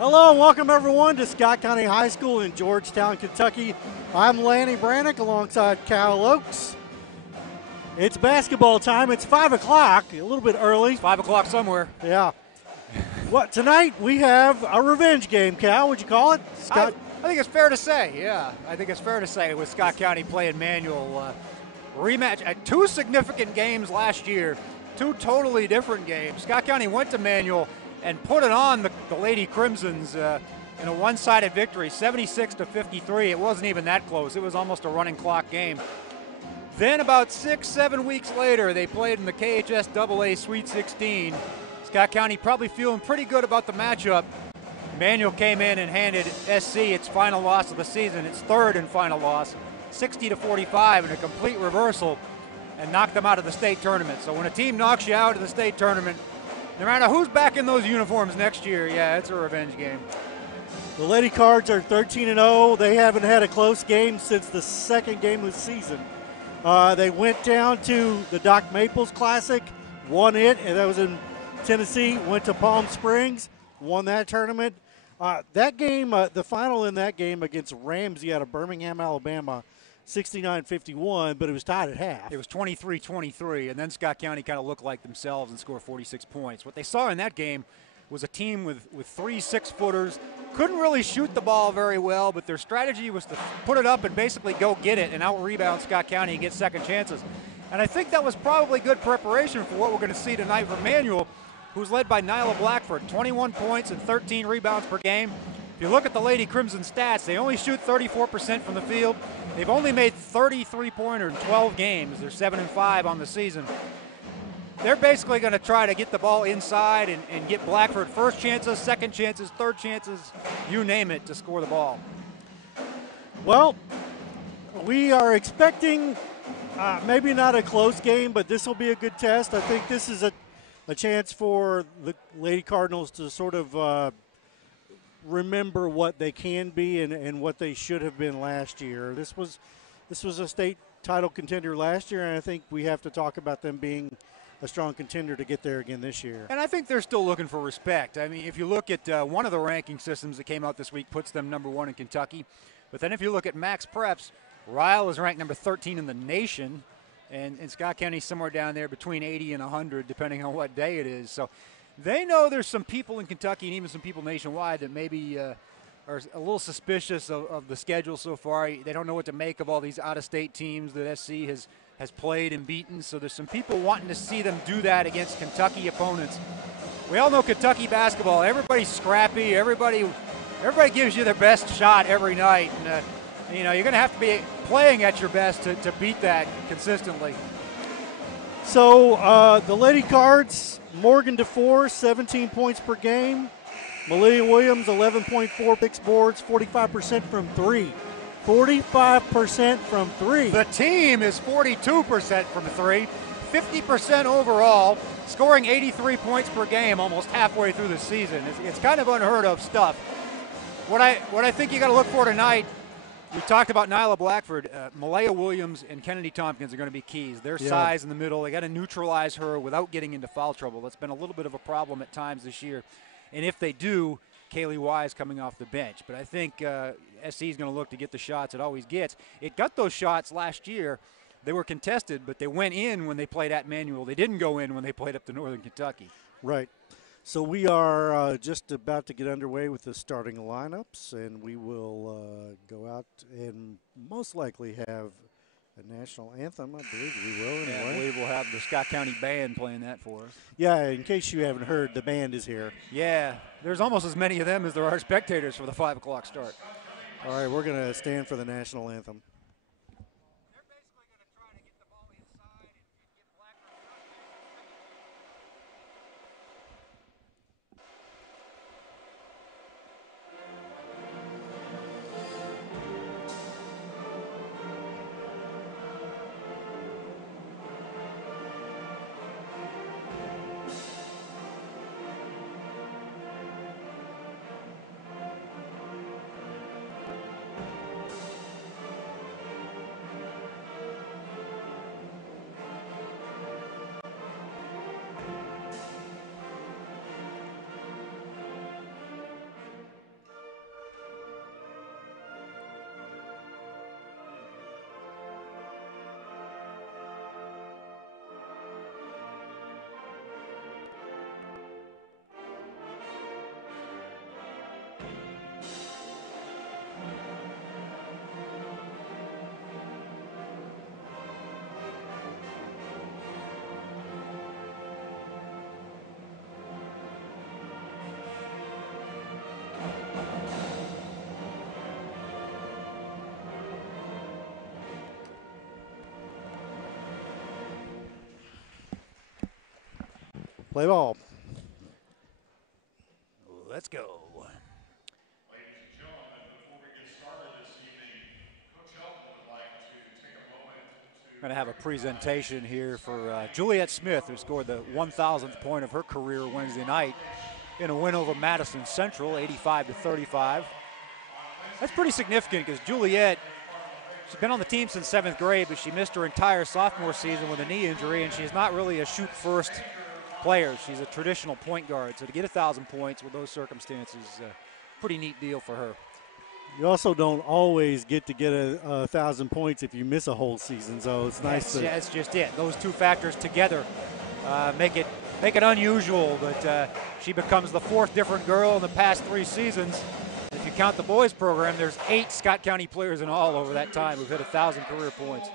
Hello and welcome everyone to Scott County High School in Georgetown, Kentucky. I'm Lanny Brannick alongside Cal Oakes. It's basketball time. It's 5 o'clock, a little bit early. 5 o'clock somewhere. Yeah. Tonight we have a revenge game, Cal. Would you call it? Scott? I think it's fair to say, yeah. I think it's fair to say with Scott County playing Manual. Rematch at two significant games last year, two totally different games. Scott County went to Manual and put it on the Lady Crimsons in a one-sided victory, 76-53. It wasn't even that close. It was almost a running clock game. Then about 6-7 weeks later, they played in the KHS AA Sweet 16. Scott County probably feeling pretty good about the matchup. Manual came in and handed SC its final loss of the season, its third and final loss, 60-45 in a complete reversal, and knocked them out of the state tournament. So when a team knocks you out of the state tournament, no matter who's back in those uniforms next year, yeah, it's a revenge game. The Lady Cards are 13-0. They haven't had a close game since the second game of the season. They went down to the Doc Maples Classic, won it, and that was in Tennessee. Went to Palm Springs, won that tournament. That game, the final in that game against Ramsey out of Birmingham, Alabama, 69-51, but it was tied at half. It was 23-23, and then Scott County kind of looked like themselves and scored 46 points. What they saw in that game was a team with three 6-footers. Couldn't really shoot the ball very well, but their strategy was to put it up and basically go get it and out-rebound Scott County and get second chances. And I think that was probably good preparation for what we're going to see tonight from Manual, who's led by Nyla Blackford, 21 points and 13 rebounds per game. If you look at the Lady Crimson stats, they only shoot 34% from the field. They've only made 30 three-pointers in 12 games. They're 7-5 on the season. They're basically going to try to get the ball inside and get Blackford first chances, second chances, third chances, you name it, to score the ball. Well, we are expecting maybe not a close game, but this will be a good test. I think this is a chance for the Lady Cardinals to sort of remember what they can be and what they should have been last year. This was a state title contender last year, and I think we have to talk about them being a strong contender to get there again this year. And I think they're still looking for respect. I mean, if you look at one of the ranking systems that came out this week, puts them #1 in Kentucky. But then if you look at Max Preps, Ryle is ranked number 13 in the nation, and Scott County's somewhere down there between 80 and 100, depending on what day it is. So they know there's some people in Kentucky and even some people nationwide that maybe are a little suspicious of the schedule so far. They don't know what to make of all these out-of-state teams that SC has played and beaten. So there's some people wanting to see them do that against Kentucky opponents. We all know Kentucky basketball. Everybody's scrappy. Everybody gives you their best shot every night. And, you know, you're going to have to be playing at your best to beat that consistently. So the Lady Cards, Morgan DeFore, 17 points per game. Malia Williams, 11.4 picks boards, 45% from three. 45% from three. The team is 42% from three, 50% overall, scoring 83 points per game almost halfway through the season. It's kind of unheard of stuff. What I think you got to look for tonight, we talked about Nyla Blackford. Malia Williams and Kennedy Tompkins are going to be keys. Their size in the middle, they got to neutralize her without getting into foul trouble. That's been a little bit of a problem at times this year. And if they do, Kaylee Wise coming off the bench. But I think SC is going to look to get the shots it always gets. It got those shots last year. They were contested, but they went in when they played at Manual. They didn't go in when they played up to Northern Kentucky. Right. So we are just about to get underway with the starting lineups, and we will go out and most likely have a national anthem. I believe we will. Anyway. Yeah, I believe we'll have the Scott County Band playing that for us. Yeah, in case you haven't heard, the band is here. Yeah, there's almost as many of them as there are spectators for the 5 o'clock start. All right, we're going to stand for the national anthem. Play ball. Let's go. Going to have a presentation here for Juliet Smith, who scored the 1,000th point of her career Wednesday night in a win over Madison Central, 85-35. That's pretty significant because Juliet, she's been on the team since 7th grade, but she missed her entire sophomore season with a knee injury, and she's not really a shoot-first player. She's a traditional point guard, so to get 1,000 points with those circumstances, pretty neat deal for her. You also don't always get to get a 1,000 points if you miss a whole season, so it's nice. That's just it. Those two factors together make it unusual, but she becomes the 4th different girl in the past 3 seasons. If you count the boys program, there's 8 Scott County players in all over that time who've hit 1,000 career points.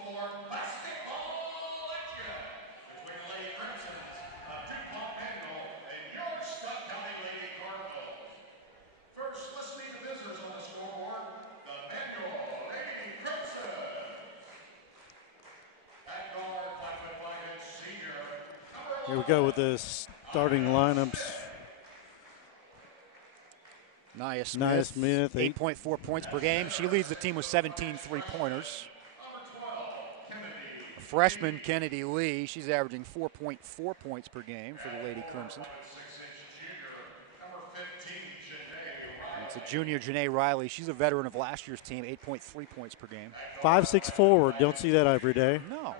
Here we go with the starting lineups. Nia Smith, 8.4 points per game. She leads the team with 17 three-pointers. Freshman Kennedy Lee, she's averaging 4.4 points per game for the Lady Crimson. It's a junior, Janae Riley. She's a veteran of last year's team, 8.3 points per game. 5'6" forward. Don't see that every day. No.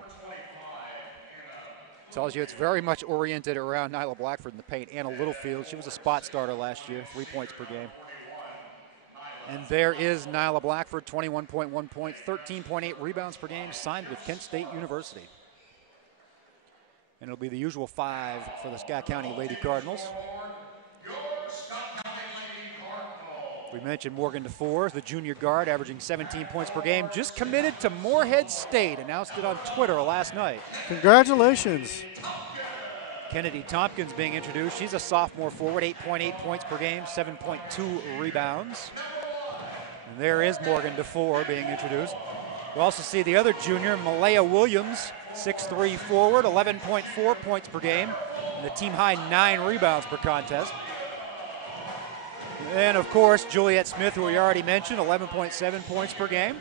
Tells you it's very much oriented around Nyla Blackford in the paint. Anna Littlefield, she was a spot starter last year, 3 points per game. And there is Nyla Blackford, 21.1 points, 13.8 rebounds per game, signed with Kent State University. And it'll be the usual 5 for the Scott County Lady Cardinals. We mentioned Morgan DeFore, the junior guard, averaging 17 points per game. Just committed to Morehead State, announced it on Twitter last night. Congratulations. Kennedy Tompkins being introduced. She's a sophomore forward, 8.8 points per game, 7.2 rebounds. And there is Morgan DeFore being introduced. We also see the other junior, Malaya Williams, 6'3" forward, 11.4 points per game, and the team high 9 rebounds per contest. And of course, Juliet Smith, who we already mentioned, 11.7 points per game.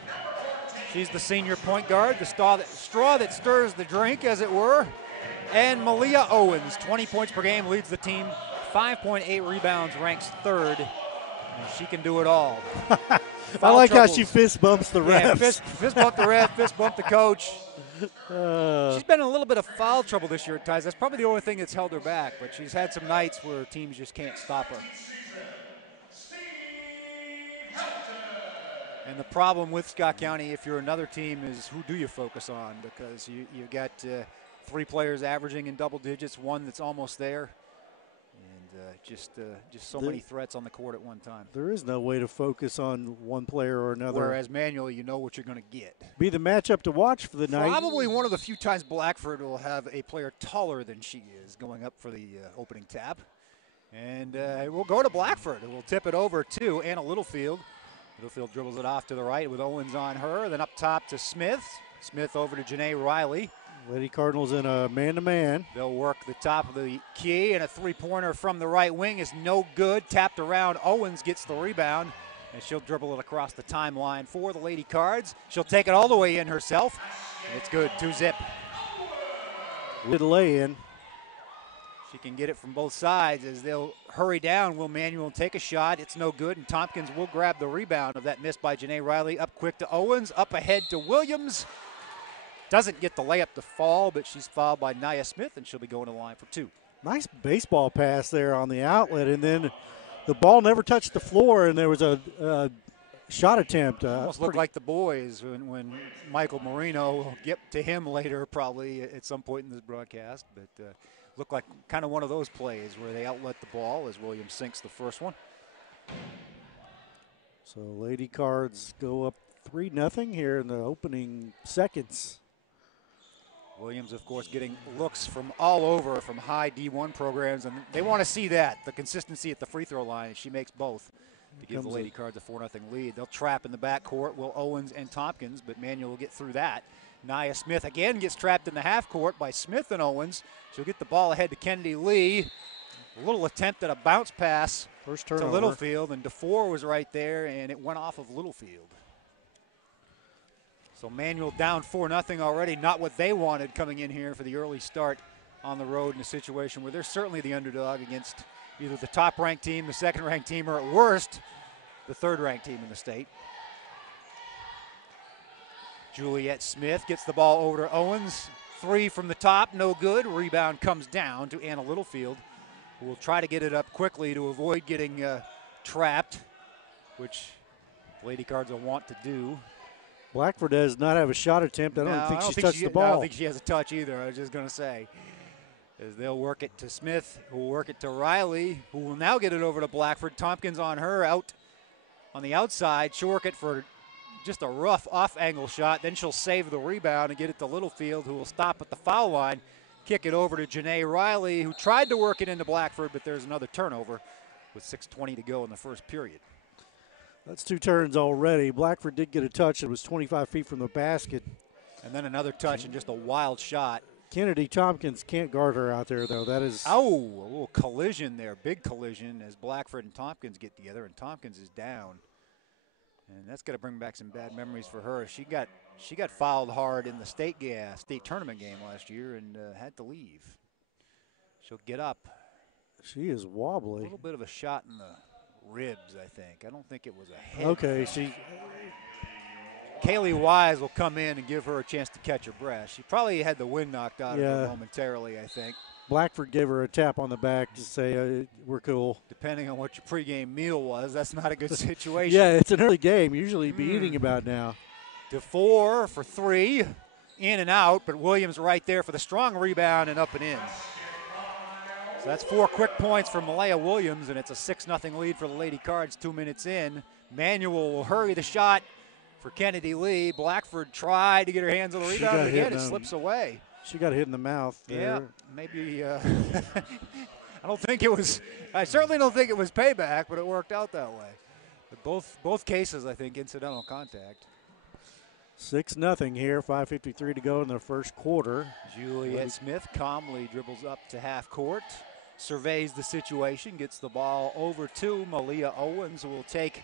She's the senior point guard, the straw that stirs the drink, as it were. And Malia Owens, 20 points per game, leads the team, 5.8 rebounds, ranks 3rd. And she can do it all. I like how she fist bumps the refs. Yeah, fist bump the ref, fist bump the coach. She's been in a little bit of foul trouble this year at times. That's probably the only thing that's held her back, but she's had some nights where teams just can't stop her. And the problem with Scott County, if you're another team, is who do you focus on? Because you got 3 players averaging in double digits, 1 that's almost there, and just so many threats on the court at one time. There is no way to focus on one player or another. Whereas manually, you know what you're going to get. Be the matchup to watch for the night. Probably one of the few times Blackford will have a player taller than she is going up for the opening tap. And we'll go to Blackford, and we'll tip it over to Anna Littlefield. Littlefield dribbles it off to the right with Owens on her. Then up top to Smith. Smith over to Janae Riley. Lady Cardinals in a man-to-man. They'll work the top of the key, and a 3-pointer from the right wing is no good. Tapped around. Owens gets the rebound, and she'll dribble it across the timeline for the Lady Cards. She'll take it all the way in herself. And it's good. 2-zip. Good lay-in. She can get it from both sides as they'll hurry down. Will Manuel take a shot? It's no good, and Tompkins will grab the rebound of that miss by Janae Riley. Up quick to Owens, up ahead to Williams. Doesn't get the layup to fall, but she's fouled by Nia Smith, and she'll be going to the line for 2. Nice baseball pass there on the outlet, and then the ball never touched the floor, and there was a shot attempt. Almost looked like the boys when Michael Marino will get to him later probably at some point in this broadcast, but looked like kind of one of those plays where they outlet the ball as Williams sinks the first one. So Lady Cards go up 3-0 here in the opening seconds. Williams, of course, getting looks from all over from high D1 programs, and they want to see that, the consistency at the free throw line. She makes both to give the Lady Cards a 4-0 lead. They'll trap in the backcourt, Will Owens and Tompkins, but Manuel will get through that. Nia Smith again gets trapped in the half court by Smith and Owens. She'll get the ball ahead to Kennedy Lee. A little attempt at a bounce pass First to turnover. Littlefield, and DeFore was right there, and it went off of Littlefield. So Manual down 4-0 already, not what they wanted coming in here for the early start on the road in a situation where they're certainly the underdog against either the top-ranked team, the second-ranked team, or at worst, the third-ranked team in the state. Juliet Smith gets the ball over to Owens. 3 from the top, no good. Rebound comes down to Anna Littlefield, who will try to get it up quickly to avoid getting trapped, which Lady Cards will want to do. Blackford does not have a shot attempt. I don't think she's touched the ball. I don't think she has a touch either, I was just going to say. As they'll work it to Smith, who will work it to Riley, who will now get it over to Blackford. Tompkins on her out on the outside. She'll work it for just a rough off-angle shot. Then she'll save the rebound and get it to Littlefield, who will stop at the foul line. Kick it over to Janae Riley, who tried to work it into Blackford, but there's another turnover with 6:20 to go in the first period. That's 2 turns already. Blackford did get a touch. It was 25 feet from the basket. And then another touch and just a wild shot. Kennedy Tompkins can't guard her out there, though. That is. Oh, a little collision there, big collision as Blackford and Tompkins get together, and Tompkins is down. And that's going to bring back some bad memories for her. She got fouled hard in the state tournament game last year and had to leave. She'll get up. She is wobbly. A little bit of a shot in the ribs, I think. I don't think it was a head. Okay, Kaylee Wise will come in and give her a chance to catch her breath. She probably had the wind knocked out of her momentarily, I think. Blackford gave her a tap on the back to say, we're cool. Depending on what your pregame meal was, that's not a good situation. Yeah, it's an early game. Usually be eating about now. DeFore for 3, in and out, but Williams right there for the strong rebound and up and in. So that's 4 quick points for Malaya Williams, and it's a 6-0 lead for the Lady Cards 2 minutes in. Manuel will hurry the shot for Kennedy Lee. Blackford tried to get her hands on the rebound, but again, it slips away. She got hit in the mouth there. Yeah, maybe. I certainly don't think it was payback, but it worked out that way. But both cases, I think, incidental contact. 6-0 here, 5:53 to go in the first quarter. Juliet Smith calmly dribbles up to half court, surveys the situation, gets the ball over to Malia Owens, who will take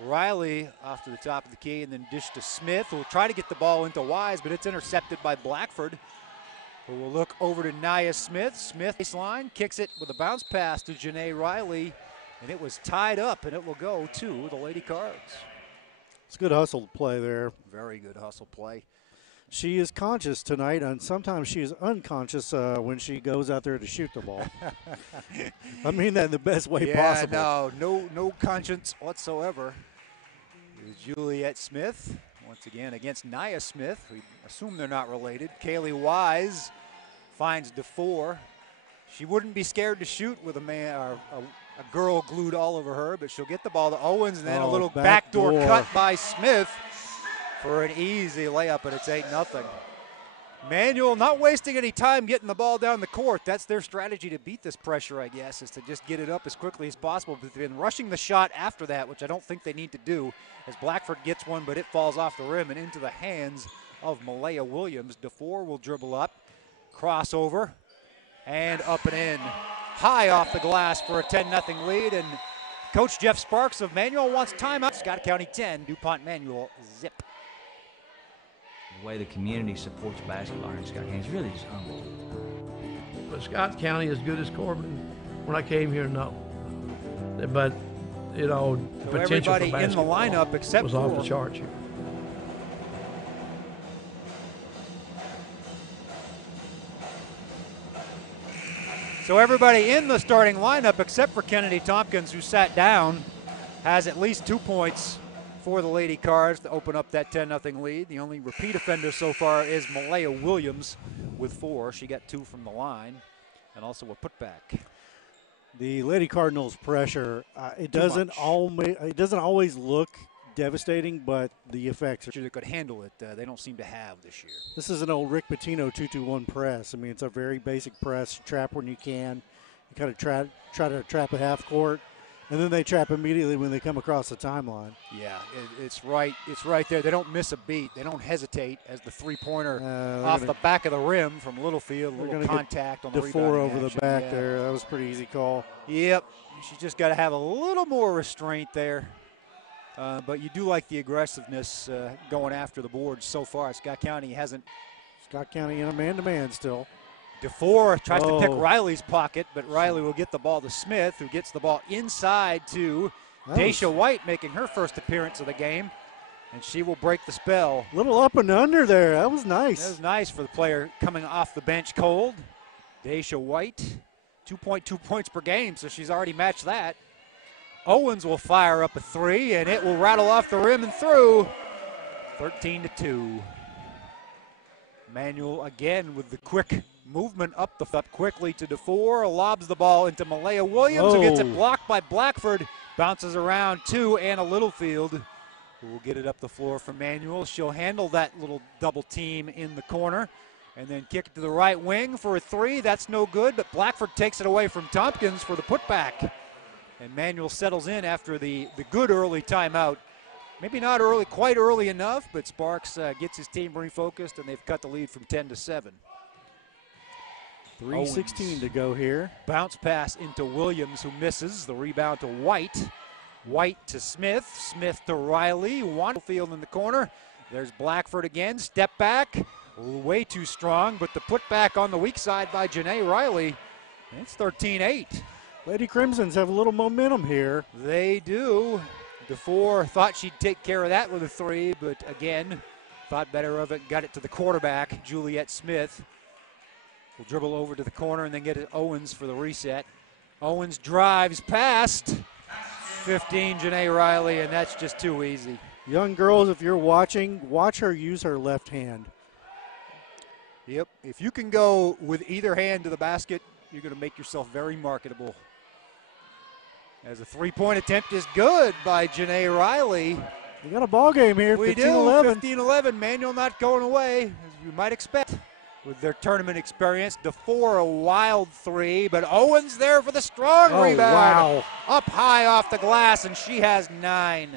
Riley off to the top of the key and then dish to Smith, who will try to get the ball into Wise, but it's intercepted by Blackford, who will look over to Nia Smith. Smith baseline, kicks it with a bounce pass to Janae Riley, and it was tied up, and it will go to the Lady Cards. It's good hustle play there. Very good hustle play. She is conscious tonight, and sometimes she is unconscious when she goes out there to shoot the ball. I mean that in the best way possible. No conscience whatsoever. Here's Juliet Smith, once again against Nia Smith. We assume they're not related. Kaylee Wise finds DeFore. She wouldn't be scared to shoot with a girl glued all over her, but she'll get the ball to Owens, and then a little backdoor cut by Smith for an easy layup, and it's 8-0. Manual not wasting any time getting the ball down the court. That's their strategy to beat this pressure, I guess, is to just get it up as quickly as possible. But they've been rushing the shot after that, which I don't think they need to do, as Blackford gets one, but it falls off the rim and into the hands of Malaya Williams. DeFore will dribble up, crossover, and up and in. High off the glass for a 10-0 lead, and Coach Jeff Sparks of Manual wants timeout. Scott County 10, DuPont Manual 0. The way the community supports basketball in Scott County is really just unbelievable. But Scott County is good as Corbin. When I came here, no. But, you know, so the potential everybody for in the lineup except was off the charts here. So everybody in the starting lineup except for Kennedy Tompkins, who sat down, has at least 2 points for the Lady Cards to open up that 10-0 lead. The only repeat offender so far is Malaya Williams with 4. She got 2 from the line and also a putback. The Lady Cardinals pressure, it doesn't always look devastating, but the effects that could handle it, they don't seem to have this year. This is an old Rick Pitino 2-2-1 press. I mean, it's a very basic press. Trap when you can. You kind of try to trap a half court, And then they trap immediately when they come across the timeline. Yeah, it's right there. They don't miss a beat. They don't hesitate as the three-pointer off the back of the rim from Littlefield. A little contact on the rebound. DeFore over the back there. That was a pretty easy call. Yep. She's just got to have a little more restraint there. But you do like the aggressiveness going after the boards so far. Scott County in a man-to-man still. DeFore tries to pick Riley's pocket, but Riley will get the ball to Smith, who gets the ball inside to Daisha White, making her first appearance of the game, and she will break the spell. Little up and under there. That was nice. That was nice for the player coming off the bench cold. Daisha White, 2.2 points per game, so she's already matched that. Owens will fire up a three, and it will rattle off the rim and through. 13-2. Manuel again with the quick movement up quickly to DeFore, lobs the ball into Malaya Williams, who gets it blocked by Blackford, bounces around to Anna Littlefield, who will get it up the floor for Manuel. She'll handle that little double team in the corner and then kick it to the right wing for a three. That's no good, but Blackford takes it away from Tompkins for the putback. And Manuel settles in after the good early timeout. Maybe not quite early enough, but Sparks gets his team refocused, and they've cut the lead from 10-7. 3:16 to go here. Bounce pass into Williams, who misses. The rebound to White. White to Smith. Smith to Riley. Wanfield in the corner. There's Blackford again. Step back. Way too strong, but the putback on the weak side by Janae Riley. It's 13-8. Lady Crimsons have a little momentum here. They do. DeFore thought she'd take care of that with a three, but again, thought better of it. Got it to the quarterback, Juliet Smith. Will dribble over to the corner and then get it Owens for the reset. Owens drives past 15, Janae Riley, and that's just too easy. Young girls, if you're watching, watch her use her left hand. Yep, if you can go with either hand to the basket, you're going to make yourself very marketable. As a three-point attempt is good by Janae Riley. We got a ball game here, 15-11. 15-11, Manuel not going away, as you might expect with their tournament experience. DeFore a wild three, but Owens there for the strong rebound. Wow. Up high off the glass, and she has 9.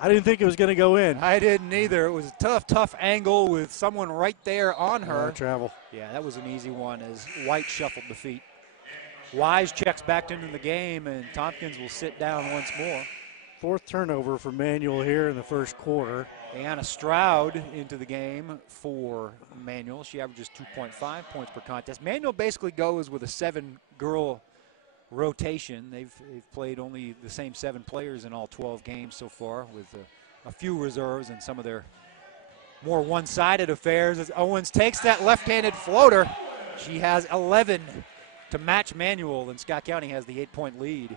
I didn't think it was going to go in. I didn't either. It was a tough angle with someone right there on her. Travel. Yeah, that was an easy one as White shuffled the feet. Wise checks back into the game, and Tompkins will sit down once more. 4th turnover for Manuel here in the first quarter. Anna Stroud into the game for Manuel. She averages 2.5 points per contest. Manuel basically goes with a 7-girl rotation. They've played only the same 7 players in all 12 games so far, with a few reserves and some of their more one-sided affairs. As Owens takes that left-handed floater, she has 11 to match Manuel, and Scott County has the 8-point lead.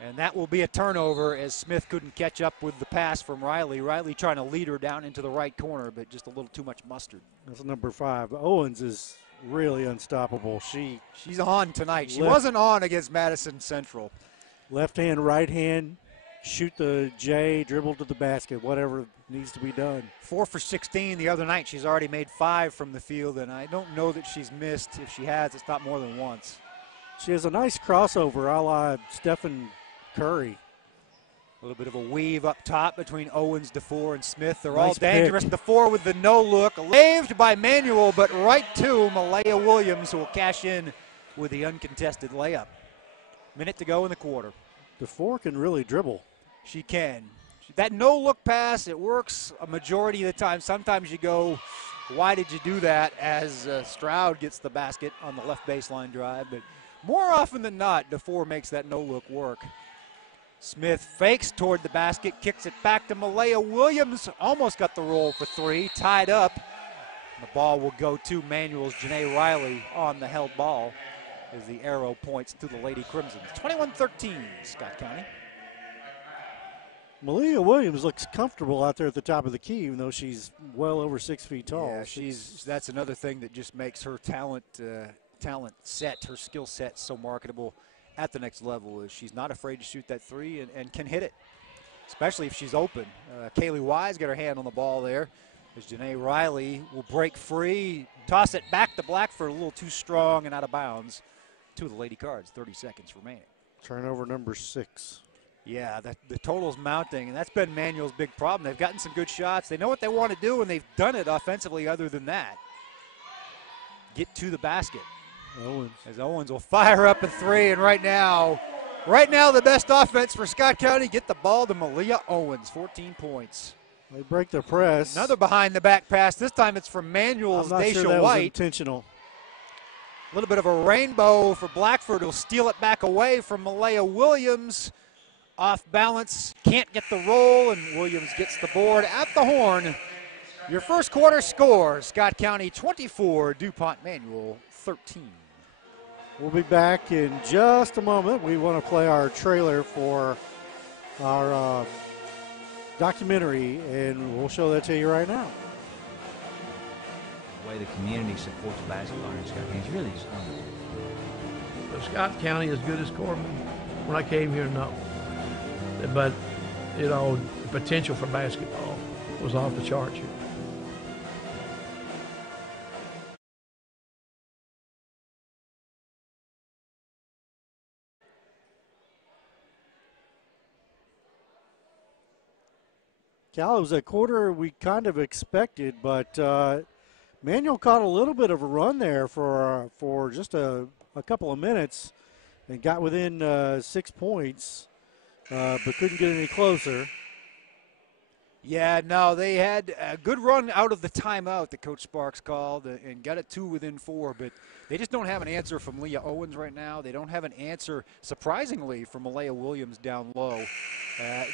And that will be a turnover as Smith couldn't catch up with the pass from Riley. Riley trying to lead her down into the right corner, but just a little too much mustard. That's number 5. Owens is really unstoppable. She's on tonight. She wasn't on against Madison Central. Left hand, right hand, shoot the J, dribble to the basket, whatever needs to be done. 4 for 16 the other night. She's already made 5 from the field, and I don't know that she's missed. If she has, it's not more than once. She has a nice crossover a la Stephen Curry. A little bit of a weave up top between Owens, DeFore, and Smith. They're all dangerous. DeFore with the no look. Saved by Manuel, but right to Malaya Williams, who will cash in with the uncontested layup. Minute to go in the quarter. DeFore can really dribble. She can. That no look pass, it works a majority of the time. Sometimes you go, why did you do that, as Stroud gets the basket on the left baseline drive. But more often than not, DeFore makes that no look work. Smith fakes toward the basket, kicks it back to Malaya Williams. Almost got the roll for 3, tied up. The ball will go to Manuel's Janae Riley on the held ball as the arrow points to the Lady Crimsons. 21-13, Scott County. Malaya Williams looks comfortable out there at the top of the key, even though she's well over 6 feet tall. Yeah, that's another thing that just makes her talent set, her skill set so marketable at the next level. Is she's not afraid to shoot that 3 and can hit it, especially if she's open. Kaylee Wise got her hand on the ball there as Janae Riley will break free, toss it back to Blackford, a little too strong and out of bounds to the Lady Cards. 30 seconds remaining. Turnover number 6. Yeah, the total's mounting, and that's been Manual's big problem. They've gotten some good shots. They know what they want to do, and they've done it offensively other than that. Get to the basket. Owens. As Owens will fire up a 3, and right now the best offense for Scott County, get the ball to Malia Owens, 14 points. They break the press. Another behind-the-back pass. This time it's from Manual's I'm not Daisha sure that White. was intentional. A little bit of a rainbow for Blackford. Will steal it back away from Malaya Williams. Off balance, can't get the roll, and Williams gets the board at the horn. Your first quarter score, Scott County 24, DuPont Manual 13. We'll be back in just a moment. We want to play our trailer for our documentary, and we'll show that to you right now. The way the community supports basketball in Scott County is really just unbelievable. But Scott County as good as Corbin when I came here, no. But, you know, the potential for basketball was off the charts here. Cal, it was a quarter we kind of expected, but Manual caught a little bit of a run there for just a couple of minutes and got within 6 points. But couldn't get any closer. Yeah, no, they had a good run out of the timeout that Coach Sparks called and got it 2 within 4, but they just don't have an answer from Leah Owens right now. They don't have an answer, surprisingly, from Malaya Williams down low.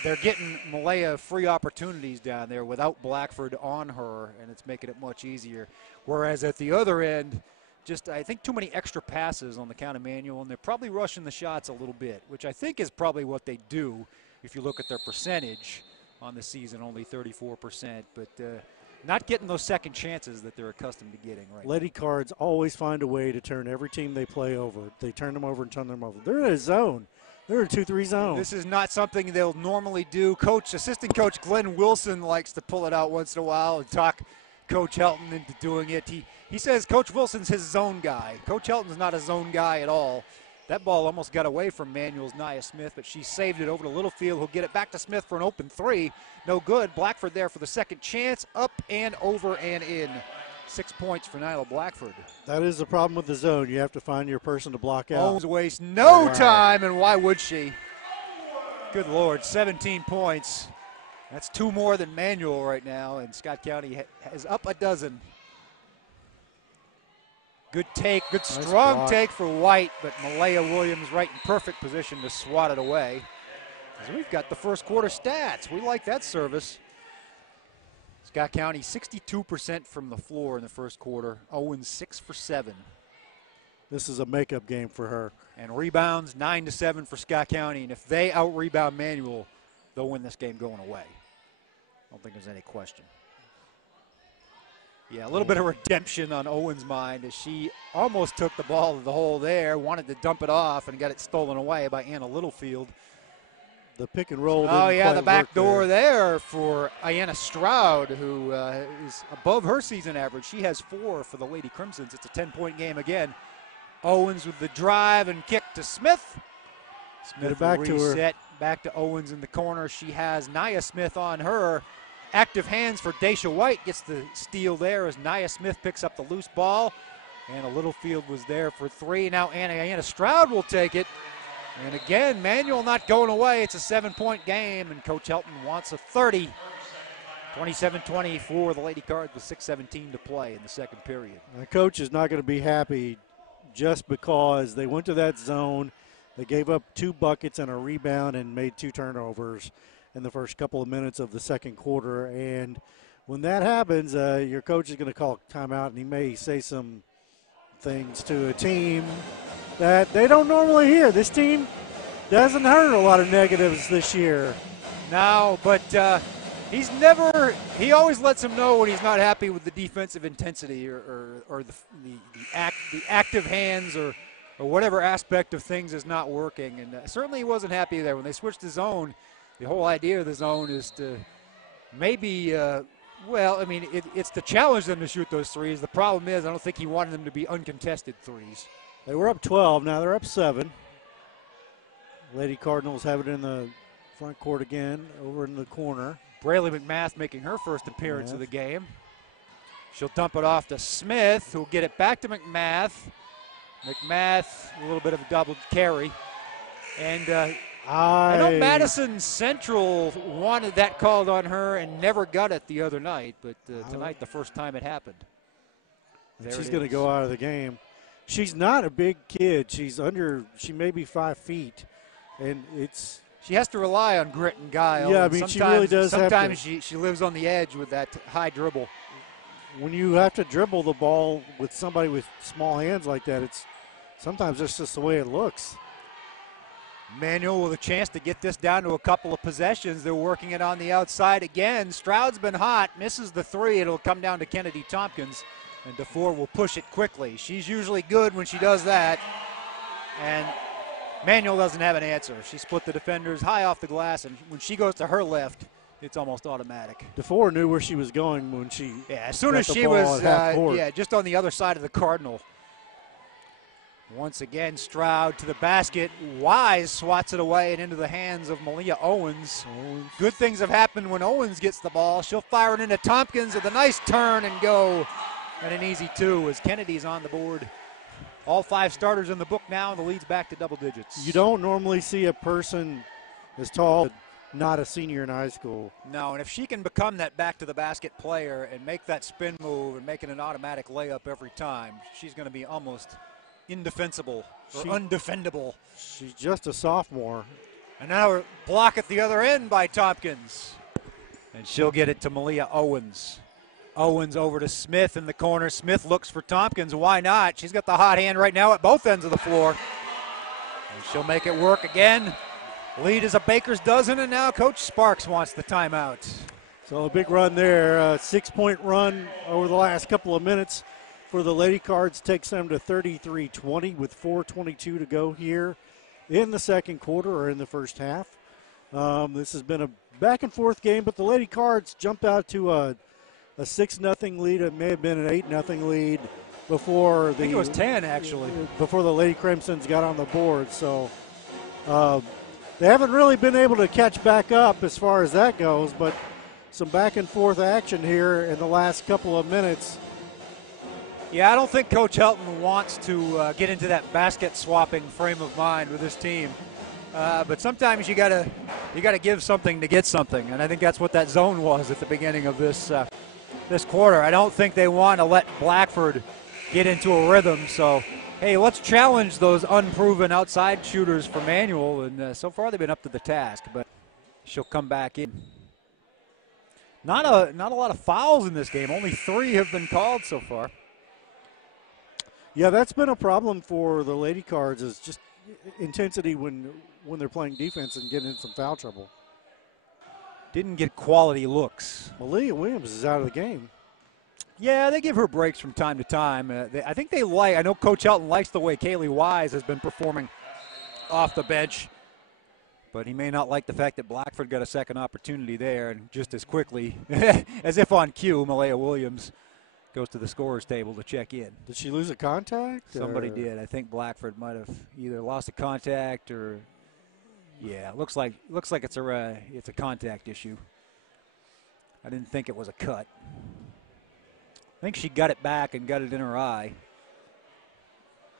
They're getting Malaya free opportunities down there without Blackford on her, and it's making it much easier. Whereas at the other end, just, I think, too many extra passes on the count of Manual, and they're probably rushing the shots a little bit, which I think is probably what they do if you look at their percentage on the season, only 34%, but not getting those second chances that they're accustomed to getting right Lady now. Cards always find a way to turn every team they play over. They turn them over and turn them over. They're in a zone. They're in a 2-3 zone. This is not something they'll normally do. Assistant coach Glenn Wilson likes to pull it out once in a while and talk Coach Helton into doing it. He says Coach Wilson's his zone guy. Coach Helton's not a zone guy at all. That ball almost got away from Manual's Nia Smith, but she saved it over to Littlefield, who'll get it back to Smith for an open 3. No good. Blackford there for the second chance. Up and over and in. 6 points for Nyla Blackford. That is the problem with the zone. You have to find your person to block out. Owens wastes no time, and why would she? Good Lord, 17 points. That's 2 more than Manual right now, and Scott County is up a dozen. Good take, good strong take for White, but Malaya Williams right in perfect position to swat it away. As we've got the first quarter stats. We like that service. Scott County 62% from the floor in the first quarter. Owens 6 for 7. This is a makeup game for her. And rebounds 9-7 for Scott County. And if they out-rebound Manual, they'll win this game going away. I don't think there's any question. Yeah, a little bit of redemption on Owens' mind as she almost took the ball to the hole there, wanted to dump it off, and got it stolen away by Anna Littlefield. The pick and roll didn't the quite back work door there for Ayanna Stroud, who is above her season average. She has 4 for the Lady Crimsons. It's a 10-point game again. Owens with the drive and kick to Smith. Smith back to her. reset. Back to Owens in the corner. She has Nia Smith on her. Active hands for Daisha White. Gets the steal there as Nia Smith picks up the loose ball. Anna Littlefield was there for 3. Now Ayanna Stroud will take it. And again, Manual not going away. It's a 7-point game, and Coach Helton wants a 30. 27-24, the Lady Cards with 6:17 to play in the second period. The coach is not going to be happy just because they went to that zone. They gave up 2 buckets and a rebound and made 2 turnovers in the first couple of minutes of the second quarter. And when that happens, your coach is going to call timeout, and he may say some things to a team that they don't normally hear. This team doesn't heard a lot of negatives this year. No, but he always lets them know when he's not happy with the defensive intensity or the active hands or whatever aspect of things is not working. And certainly he wasn't happy there. When they switched the zone, the whole idea of the zone is to maybe it's to challenge them to shoot those threes. The problem is I don't think he wanted them to be uncontested threes. They were up 12. Now they're up 7. Lady Cardinals have it in the front court again, over in the corner. Brayley McMath making her first appearance of the game. She'll dump it off to Smith, who'll get it back to McMath. McMath, a little bit of a double carry. And I know Madison Central wanted that called on her and never got it the other night, but tonight, the first time it happened. She's going to go out of the game. She's not a big kid. She may be 5 feet, and she has to rely on grit and guile. Yeah, I mean, she really does. Sometimes she lives on the edge with that high dribble. When you have to dribble the ball with somebody with small hands like that, sometimes that's just the way it looks. Manuel with a chance to get this down to a couple of possessions. They're working it on the outside again. Stroud's been hot, misses the three. It'll come down to Kennedy Tompkins, and DeFore will push it quickly. She's usually good when she does that, and Manuel doesn't have an answer. She split the defenders high off the glass, and when she goes to her left, it's almost automatic. DeFore knew where she was going when she as soon as she was just on the other side of the Cardinal. Once again, Stroud to the basket. Wise swats it away and into the hands of Malia Owens. Good things have happened when Owens gets the ball. She'll fire it into Tompkins with a nice turn and go. And an easy two as Kennedy's on the board. All 5 starters in the book now, and the lead's back to double digits. You don't normally see a person as tall, not a senior in high school. No, and if she can become that back-to-the-basket player and make that spin move and make it an automatic layup every time, she's going to be almost indefensible or undefendable. She's just a sophomore. And now a block at the other end by Tompkins. And she'll get it to Malia Owens. Owens over to Smith in the corner. Smith looks for Tompkins. Why not? She's got the hot hand right now at both ends of the floor. And she'll make it work again. Lead is a baker's dozen, and now Coach Sparks wants the timeout. So a big run there. A 6-point run over the last couple of minutes for the Lady Cards takes them to 33-20 with 4:22 to go here in the second quarter or in the first half. This has been a back-and-forth game, but the Lady Cards jumped out to a 6-0 lead. It may have been an 8-0 lead before I think it was 10 actually. Before the Lady Crimsons got on the board. So they haven't really been able to catch back up as far as that goes, but some back-and-forth action here in the last couple of minutes. Yeah, I don't think Coach Helton wants to get into that basket swapping frame of mind with his team. But sometimes you gotta give something to get something, and I think that's what that zone was at the beginning of this quarter. I don't think they want to let Blackford get into a rhythm. So, hey, let's challenge those unproven outside shooters for Manuel, and so far they've been up to the task. But she'll come back in. Not a lot of fouls in this game. Only 3 have been called so far. Yeah, that's been a problem for the Lady Cards, is just intensity when they're playing defense and getting in some foul trouble. Didn't get quality looks. Malia Williams is out of the game. Yeah, they give her breaks from time to time. I think they like, I know Coach Helton likes the way Kaylee Wise has been performing off the bench, but he may not like the fact that Blackford got a second opportunity there, and just as quickly, as if on cue, Malia Williams goes to the scorer's table to check in. Did she lose a contact? Somebody did. I think Blackford might have either lost a contact or, yeah, looks like it's a contact issue. I didn't think it was a cut. I think she got it back and got it in her eye.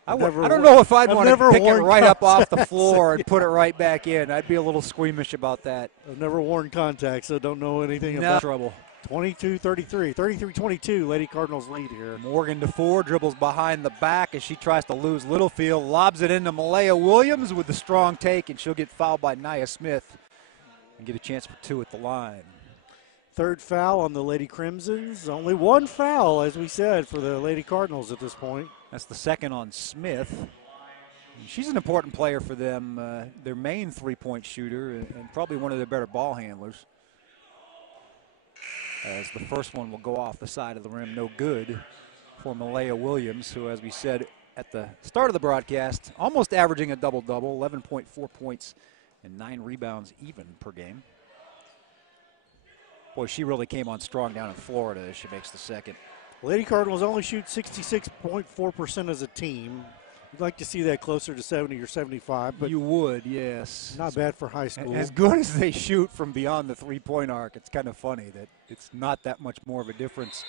I don't know if I'd want to pick it right up off the floor and put it right back in. I'd be a little squeamish about that. I've never worn contacts, so don't know anything about trouble. 22-33, 33-22, Lady Cardinals lead here. Morgan DeFore dribbles behind the back as she tries to lose Littlefield, lobs it into Malia Williams with the strong take, and she'll get fouled by Nia Smith and get a chance for 2 at the line. Third foul on the Lady Crimsons. Only 1 foul, as we said, for the Lady Cardinals at this point. That's the second on Smith. She's an important player for them, their main three-point shooter, and probably one of their better ball handlers. As the first one will go off the side of the rim, no good for Malia Williams, who, as we said at the start of the broadcast, almost averaging a double-double, 11.4 points and 9 rebounds even per game. Boy, she really came on strong down in Florida as she makes the second. Lady Cardinals only shoot 66.4% as a team. You'd like to see that closer to 70 or 75, but you would, yes. not bad for high school. As good as they shoot from beyond the three-point arc, it's kind of funny that it's not that much more of a difference.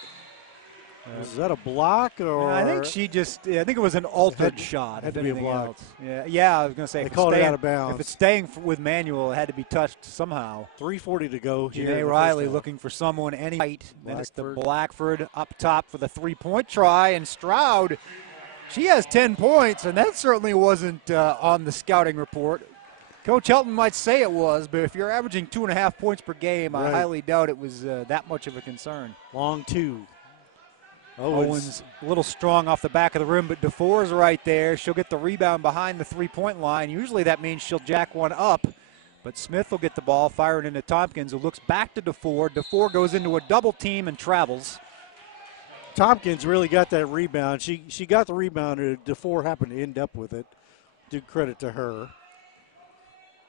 Is that a block or? I think I think it was an altered shot. Had to be a block. Else. Yeah, I was going to say. They called it out of bounds. If it's staying with Manuel, it had to be touched somehow. 3:40 to go here. Janae Riley looking for someone any height. Then it's the Blackford up top for the three-point try, and Stroud, she has 10 points, and that certainly wasn't on the scouting report. Coach Helton might say it was, but if you're averaging 2.5 points per game, I highly doubt it was that much of a concern. Long two. Owens a little strong off the back of the rim, but DeFore's right there. She'll get the rebound behind the three-point line. Usually that means she'll jack one up, but Smith will get the ball, fire it into Tompkins, who looks back to DeFore. DeFore goes into a double team and travels. Tompkins really got that rebound. She got the rebound, and DeFore happened to end up with it. Do credit to her.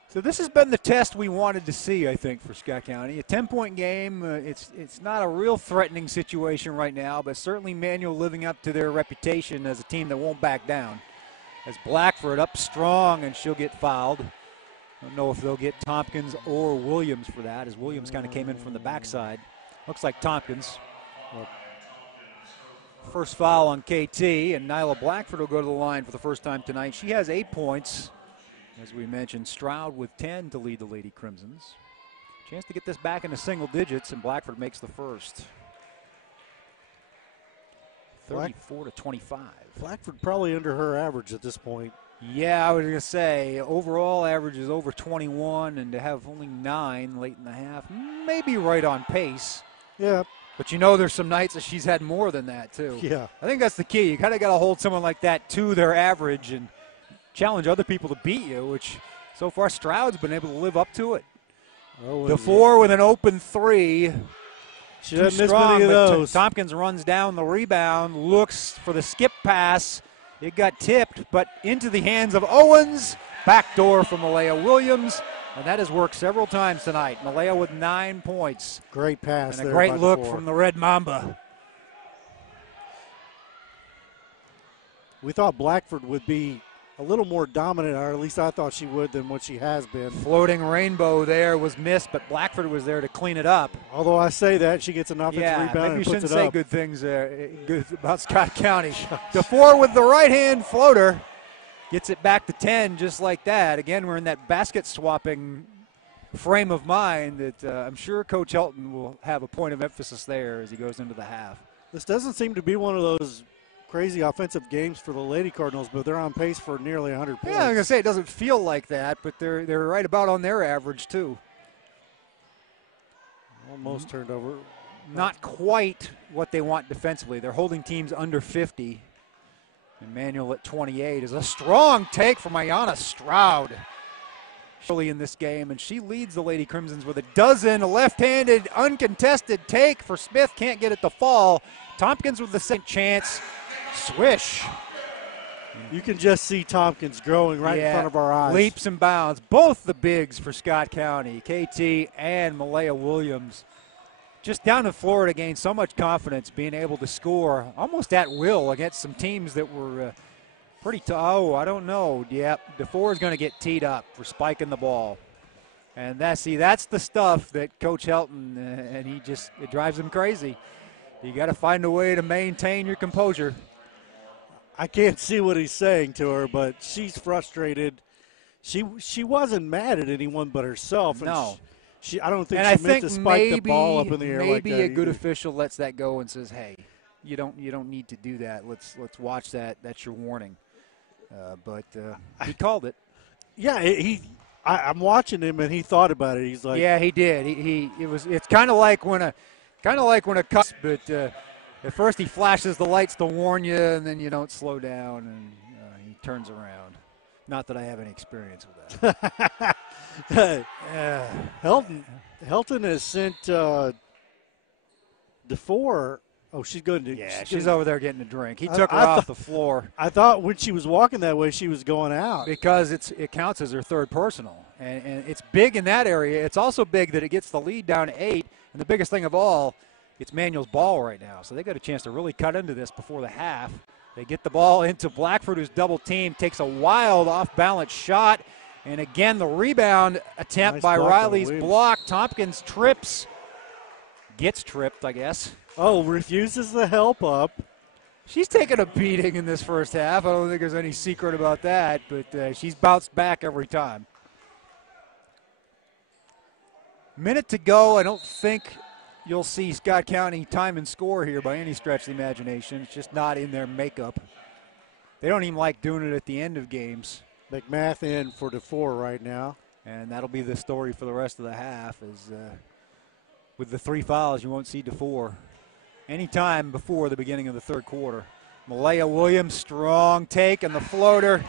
So this has been the test we wanted to see, I think, for Scott County. A 10-point game. It's not a real threatening situation right now, but certainly Manual living up to their reputation as a team that won't back down. As Blackford up strong, and she'll get fouled. I don't know if they'll get Tompkins or Williams for that, as Williams kind of came in from the backside. Looks like Tompkins. First foul on KT, and Nyla Blackford will go to the line for the first time tonight. She has 8 points. As we mentioned, Stroud with 10 to lead the Lady Crimsons. Chance to get this back into single digits, and Blackford makes the first. 34 to 25. Blackford probably under her average at this point. Yeah, I was going to say, overall average is over 21, and to have only 9 late in the half, maybe right on pace. Yeah. But you know there's some nights that she's had more than that, too. Yeah. I think that's the key. You kind of got to hold someone like that to their average and challenge other people to beat you, which so far Stroud's been able to live up to it. DeFore with an open three. She doesn't miss many of those. Tompkins runs down the rebound, looks for the skip pass. It got tipped, but into the hands of Owens. Backdoor from Malaya Williams, and that has worked several times tonight. Malaya with 9 points. Great pass and a there great look DeFore. from the Red Mamba. We thought Blackford would be a little more dominant, or at least I thought she would, than what she has been. Floating rainbow there was missed, but Blackford was there to clean it up. Although I say that, she gets an offensive rebound maybe and you puts shouldn't it say up. good things good about Scott County. DeFore with the right-hand floater gets it back to 10 just like that. Again, we're in that basket swapping frame of mind that I'm sure Coach Helton will have a point of emphasis there as he goes into the half. This doesn't seem to be one of those crazy offensive games for the Lady Cardinals, but they're on pace for nearly 100 points. Yeah, I was going to say it doesn't feel like that, but they're right about on their average too. Almost turned over. Not quite what they want defensively. They're holding teams under 50. Emmanuel at 28 is a strong take from Ayanna Stroud early in this game, and she leads the Lady Crimsons with a dozen. A left-handed, uncontested take for Smith. Can't get it to fall. Tompkins with the second chance. Swish. You can just see Tompkins growing right in front of our eyes. Leaps and bounds. Both the bigs for Scott County, KT and Malaya Williams. Just down in Florida gained so much confidence being able to score almost at will against some teams that were pretty tough. Oh, I don't know. Yep, DeFore is going to get teed up for spiking the ball. And that's the stuff that Coach Helton, and it drives him crazy. You got to find a way to maintain your composure. I can't see what he's saying to her, but she's frustrated. She wasn't mad at anyone but herself. And no. I don't think she meant to spike the ball up in the air like that. Maybe a good official lets that go and says, "Hey, you don't need to do that. Let's watch that. That's your warning." But he called it. Yeah, I'm watching him, and he thought about it. He's like, yeah, he did. It's kind of like when a cut, but at first he flashes the lights to warn you, and then you don't slow down, and he turns around. Not that I have any experience with that. Helton has sent DeFore. Oh, she's going to. Yeah, she's over there getting a drink. He took her off the floor. I thought when she was walking that way, she was going out. Because it counts as her third personal. And it's big in that area. It's also big that it gets the lead down to 8. And the biggest thing of all it's Manuel's ball right now, so they got a chance to really cut into this before the half. They get the ball into Blackford, who's double teamed, takes a wild off-balance shot, and again the rebound attempt Nice by block by Riley's Williams. block. Tompkins gets tripped, I guess. Oh, refuses the help up. She's taken a beating in this first half. I don't think there's any secret about that, but she's bounced back every time. Minute to go. I don't think you'll see Scott County time and score here by any stretch of the imagination. It's just not in their makeup. They don't even like doing it at the end of games. McMath in for DeFore right now. And that'll be the story for the rest of the half is with the 3 fouls, you won't see DeFore anytime before the beginning of the third quarter. Malaya Williams, strong take, and the floater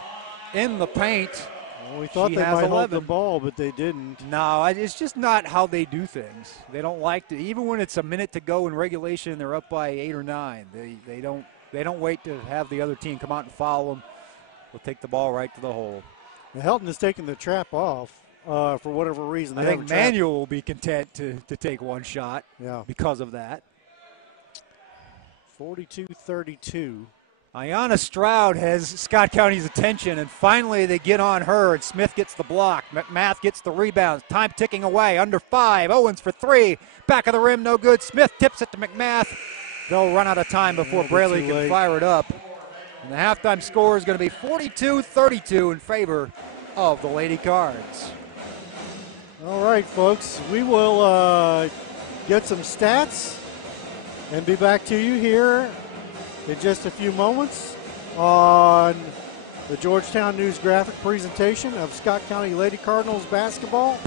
in the paint. Well, we thought She they has might hold 11. the ball, but they didn't. No, it's just not how they do things. They don't like to, even when it's a minute to go in regulation, they're up by 8 or 9. They don't wait to have the other team come out and foul them. They'll take the ball right to the hole. Now, Helton has taken the trap off for whatever reason. I think Manuel will be content to take one shot because of that. 42-32. Ayanna Stroud has Scott County's attention, and finally they get on her, and Smith gets the block. McMath gets the rebound. Time ticking away, under 5. Owens for 3. Back of the rim, no good. Smith tips it to McMath. They'll run out of time before Braley can fire it up. And the halftime score is going to be 42-32 in favor of the Lady Cards. All right, folks. We will get some stats and be back to you here in just a few moments on the Georgetown News graphic presentation of Scott County Lady Cardinals basketball.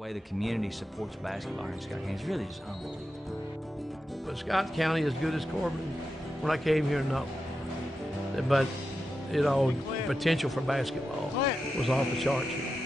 The way the community supports basketball here in Scott County is really just unbelievable. But Scott County as good as Corbin when I came here, no. But, you know, the potential for basketball was off the charts here.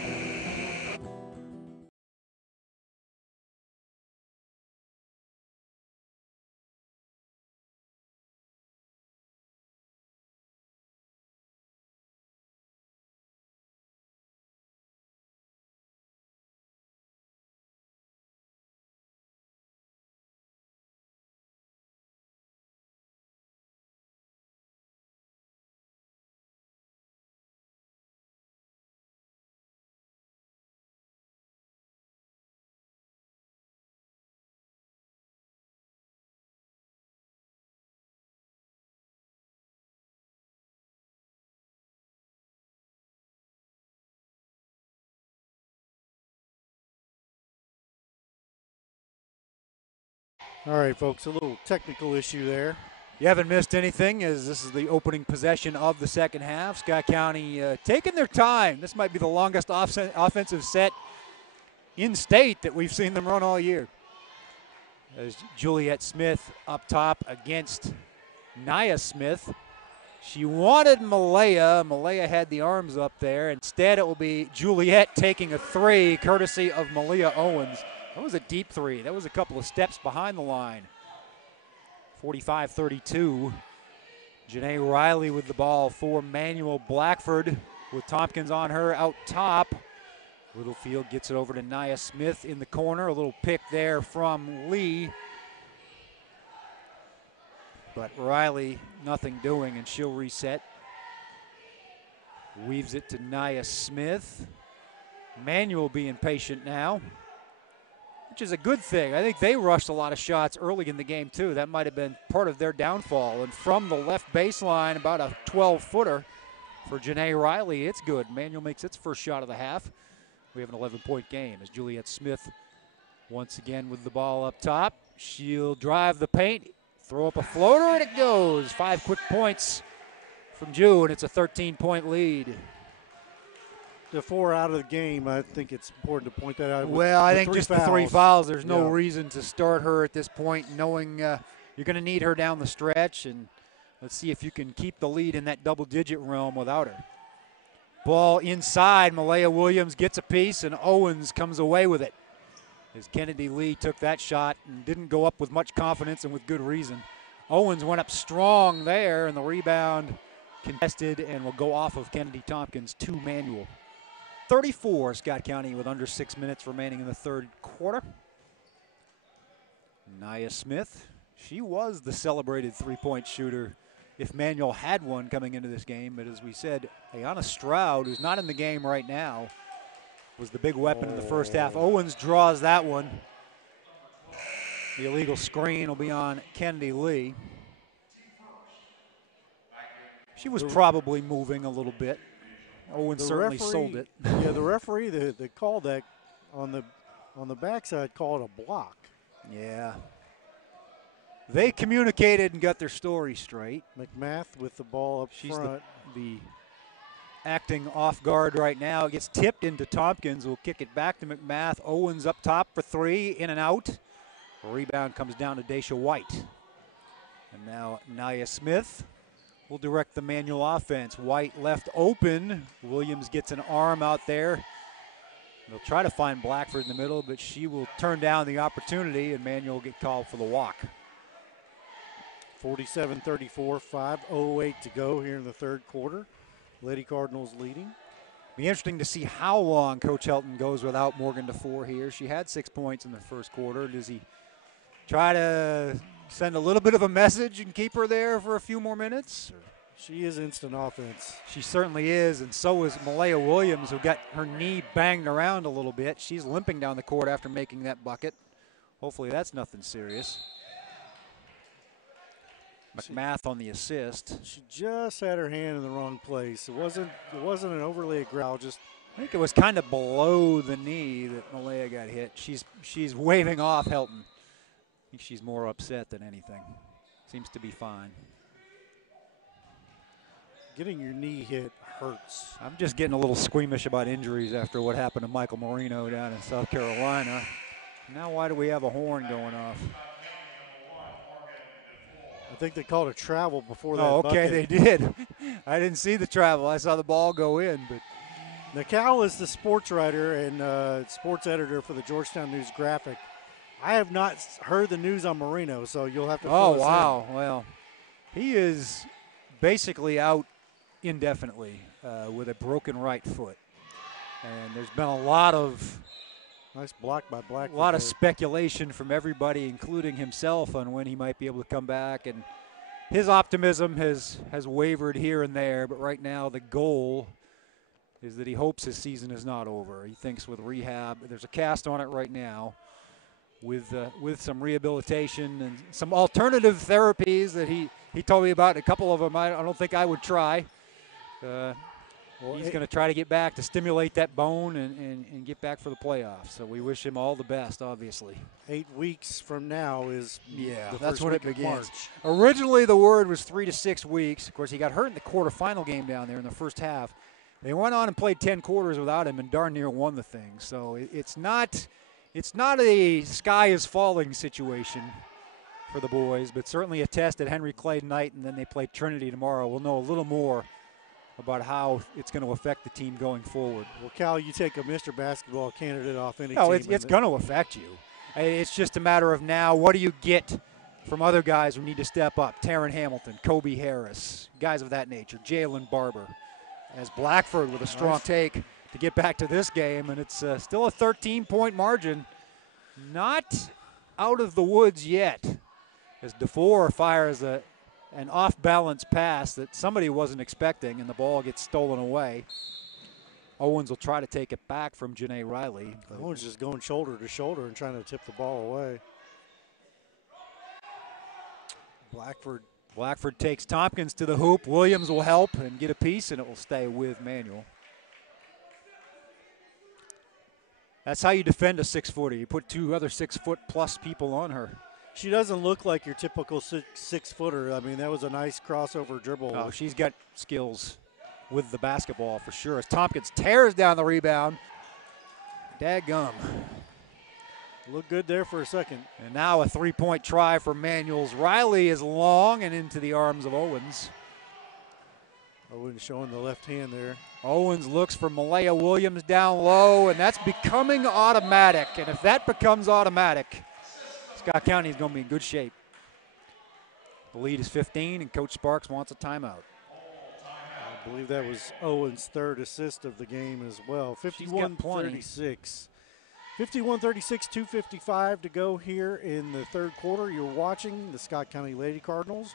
All right, folks, a little technical issue there. You haven't missed anything, as this is the opening possession of the second half. Scott County taking their time. This might be the longest offensive set in state that we've seen them run all year. As Juliet Smith up top against Nia Smith. She wanted Malaya. Malaya had the arms up there. Instead, it will be Juliet taking a three, courtesy of Malia Owens. That was a deep three. That was a couple of steps behind the line. 45-32. Janae Riley with the ball for Manuel Blackford with Tompkins on her out top. Littlefield gets it over to Nia Smith in the corner. A little pick there from Lee. But Riley, nothing doing, and she'll reset. Weaves it to Nia Smith. Manuel being patient now, which is a good thing. I think they rushed a lot of shots early in the game, too. That might have been part of their downfall. And from the left baseline, about a 12-footer for Janae Riley. It's good. Manuel makes its first shot of the half. We have an 11-point game as Juliet Smith once again with the ball up top. She'll drive the paint, throw up a floater, and it goes. 5 quick points from Ju, and it's a 13-point lead. The 4 out of the game, I think it's important to point that out. Well, I think just the 3 fouls. There's no Yeah. reason to start her at this point, knowing you're going to need her down the stretch, and let's see if you can keep the lead in that double-digit realm without her. Ball inside. Malaya Williams gets a piece, and Owens comes away with it. As Kennedy Lee took that shot and didn't go up with much confidence and with good reason. Owens went up strong there, and the rebound contested and will go off of Kennedy Tompkins to Manuel. 34, Scott County with under 6 minutes remaining in the third quarter. Nia Smith, she was the celebrated three-point shooter if Manuel had one coming into this game. But as we said, Ayana Stroud, who's not in the game right now, was the big weapon in the first half. Owens draws that one. The illegal screen will be on Kennedy Lee. She was probably moving a little bit. Owens certainly sold it. Yeah, the referee that called that on the backside called a block. Yeah. They communicated and got their story straight. McMath with the ball up front. The acting off guard right now. It gets tipped into Tompkins. We'll kick it back to McMath. Owens up top for three, in and out. The rebound comes down to Daisha White. And now Nia Smith will direct the Manuel offense. White left open. Williams gets an arm out there. They'll try to find Blackford in the middle, but she will turn down the opportunity, and Manuel will get called for the walk. 47-34, 5:08 to go here in the third quarter. Lady Cardinals leading. Be interesting to see how long Coach Helton goes without Morgan DeFore here. She had 6 points in the first quarter. Does he try to send a little bit of a message and keep her there for a few more minutes? She is instant offense. She certainly is, and so is Malaya Williams, who got her knee banged around a little bit. She's limping down the court after making that bucket. Hopefully that's nothing serious. McMath on the assist. She just had her hand in the wrong place. It wasn't an overly aggressive. Just I think it was kind of below the knee that Malaya got hit. She's waving off Helton. I think she's more upset than anything. Seems to be fine. getting your knee hit hurts. I'm just getting a little squeamish about injuries after what happened to Michael Marino down in South Carolina. Now why do we have a horn going off? I think they called a travel before that. Oh, okay, bucket. they did. I didn't see the travel. I saw the ball go in, but Now, Cal is the sports writer and sports editor for the Georgetown News Graphic. I have not heard the news on Marino, so you'll have to fill us in. wow. Well, he is basically out indefinitely with a broken right foot. And there's been a lot of Nice block by Blackford. A lot of there. speculation from everybody, including himself, on when he might be able to come back. And his optimism has wavered here and there, but right now the goal is that he hopes his season is not over. He thinks with rehab, there's a cast on it right now, with some rehabilitation and some alternative therapies that he told me about. A couple of them I don't think I would try. He's going to try to get back to stimulate that bone and get back for the playoffs. So we wish him all the best, obviously. 8 weeks from now is the that's first when it week of begins. March. Originally, the word was 3 to 6 weeks. Of course, he got hurt in the quarterfinal game down there in the first half. They went on and played 10 quarters without him and darn near won the thing. So it's not a sky is falling situation for the boys, but certainly a test at Henry Clay tonight, and then they play Trinity tomorrow. We'll know a little more about how it's going to affect the team going forward. Well, Cal, you take a Mr. Basketball candidate off any No, team. it's going to affect you. It's just a matter of now, what do you get from other guys who need to step up? Taryn Hamilton, Kobe Harris, guys of that nature, Jalen Barber. As Blackford with a strong take to get back to this game, and it's still a 13-point margin. Not out of the woods yet, as DeFore fires an off-balance pass that somebody wasn't expecting, and the ball gets stolen away. Owens will try to take it back from Janae Riley. Owens just going shoulder to shoulder and trying to tip the ball away. Blackford takes Tompkins to the hoop. Williams will help and get a piece, and it will stay with Manuel. That's how you defend a 6-footer. You put two other 6-foot-plus people on her. She doesn't look like your typical six-footer. I mean, that was a nice crossover dribble. Oh, she's got skills with the basketball for sure. As Tompkins tears down the rebound. Daggum. Looked good there for a second. And now a three-point try for Manuels. Riley is long and into the arms of Owens. Owens showing the left hand there. Owens looks for Malaya Williams down low, and that's becoming automatic. And if that becomes automatic, Scott County is going to be in good shape. The lead is 15, and Coach Sparks wants a timeout. I believe that was Owens' third assist of the game as well. 51-36. 51-36, 2:55 to go here in the third quarter. You're watching the Scott County Lady Cardinals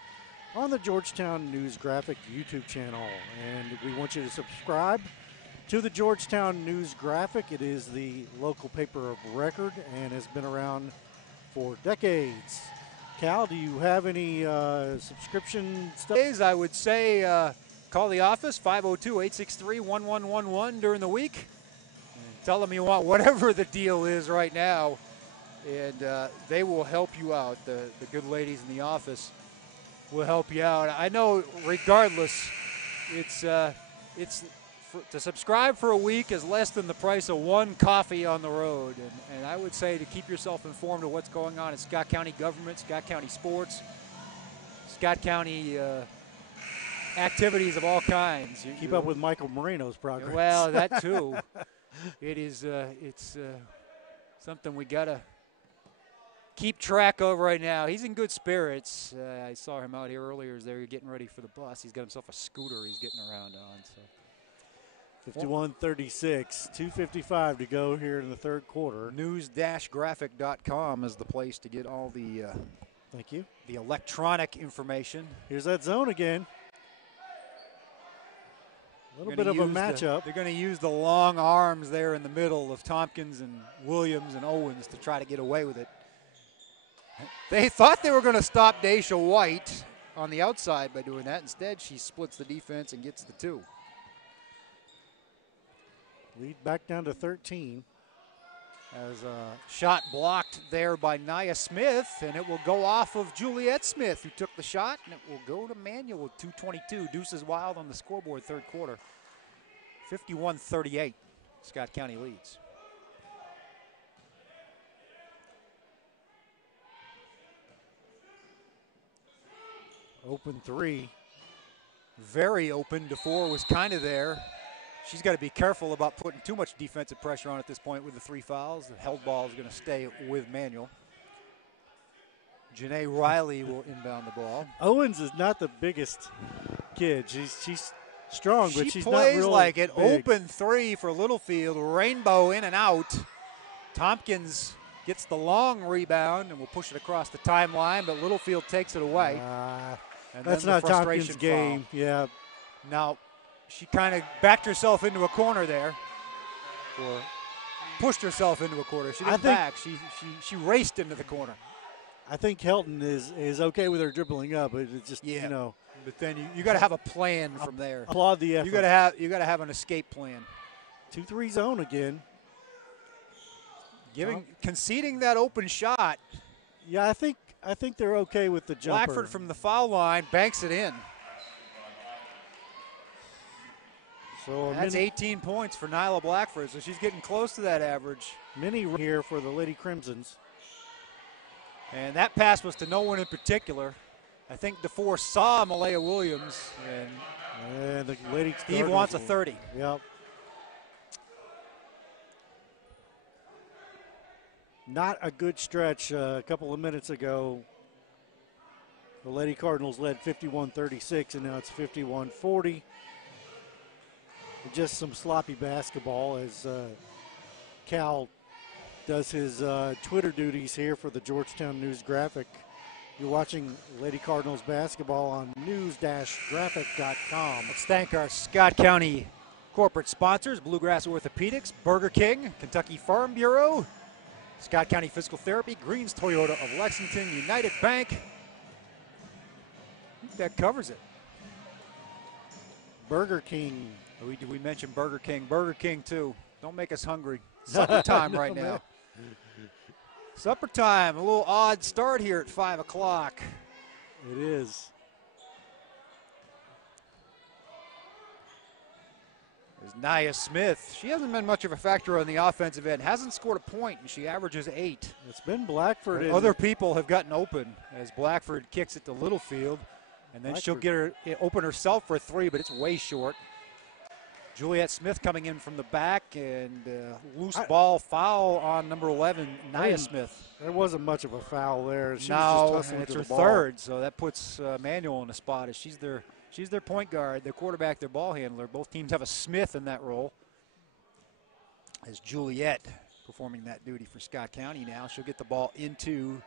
on the Georgetown News Graphic YouTube channel. And we want you to subscribe to the Georgetown News Graphic. It is the local paper of record and has been around for decades. Cal, do you have any subscription stuff? I would say call the office, 502-863-1111 during the week. And tell them you want whatever the deal is right now, and they will help you out. The good ladies in the office will help you out. I know regardless, to subscribe for a week is less than the price of one coffee on the road. And I would say to keep yourself informed of what's going on in Scott County government, Scott County sports, Scott County activities of all kinds. Keep up with Michael Marino's progress. Well, that too. It's something we got to keep track of right now. He's in good spirits. I saw him out here earlier as they were getting ready for the bus. He's got himself a scooter he's getting around on. So 51-36, 2:55 to go here in the third quarter. News-graphic.com is the place to get all the Thank you. the electronic information. Here's that zone again. A little bit of a matchup. They're going to use the long arms there in the middle of Tompkins and Williams and Owens to try to get away with it. They thought they were going to stop Daisha White on the outside by doing that. Instead, she splits the defense and gets the two. Lead back down to 13. As a shot blocked there by Nia Smith, and it will go off of Juliet Smith, who took the shot, and it will go to Manuel with 2:22. Deuces Wild on the scoreboard, third quarter. 51-38, Scott County leads. Open three. Very open. DeFore was kind of there. She's got to be careful about putting too much defensive pressure on at this point with the 3 fouls. The held ball is going to stay with Manuel. Janae Riley will inbound the ball. Owens is not the biggest kid. She's strong, but she's not plays real like it. big. Open three for Littlefield. Rainbow in and out. Tompkins gets the long rebound and will push it across the timeline, but Littlefield takes it away. And that's then the not Tompkins' frustration game. foul. Yeah. Now, she kind of backed herself into a corner there, or pushed herself into a corner. She didn't back. She raced into the corner. I think Helton is okay with her dribbling up, but it's just you know. But then you got to have a plan from there. Applaud the effort. You got to have an escape plan. 2-3 zone again. Conceding that open shot. Yeah, I think they're okay with the jumper. Blackford from the foul line banks it in. So that's 18 points for Nyla Blackford, so she's getting close to that average. Mini here for the Lady Crimsons. And that pass was to no one in particular. I think DeFore saw Malaya Williams, and the Lady Steve wants a 30. Yep. Not a good stretch a couple of minutes ago. The Lady Cardinals led 51-36, and now it's 51-40. Just some sloppy basketball as Cal does his Twitter duties here for the Georgetown News Graphic. You're watching Lady Cardinals basketball on news-graphic.com. Let's thank our Scott County corporate sponsors: Bluegrass Orthopedics, Burger King, Kentucky Farm Bureau, Scott County Physical Therapy, Greens Toyota of Lexington, United Bank. I think that covers it. Burger King. We mentioned Burger King. Burger King, too. Don't make us hungry. Supper time right now. Supper time. A little odd start here at 5 o'clock. It is. There's Nia Smith. She hasn't been much of a factor on the offensive end. Hasn't scored a point, and she averages 8. It's been Blackford. Other people have gotten open as Blackford kicks it to Littlefield. And then she'll get her open herself for a 3, but it's way short. Juliet Smith coming in from the back, and loose ball foul on number 11, Nia Smith. There wasn't much of a foul there. She no, was just and it's her the ball. third, so that puts Manuel in a spot as she's their point guard, their quarterback, their ball handler. Both teams have a Smith in that role. As Juliet performing that duty for Scott County now. She'll get the ball into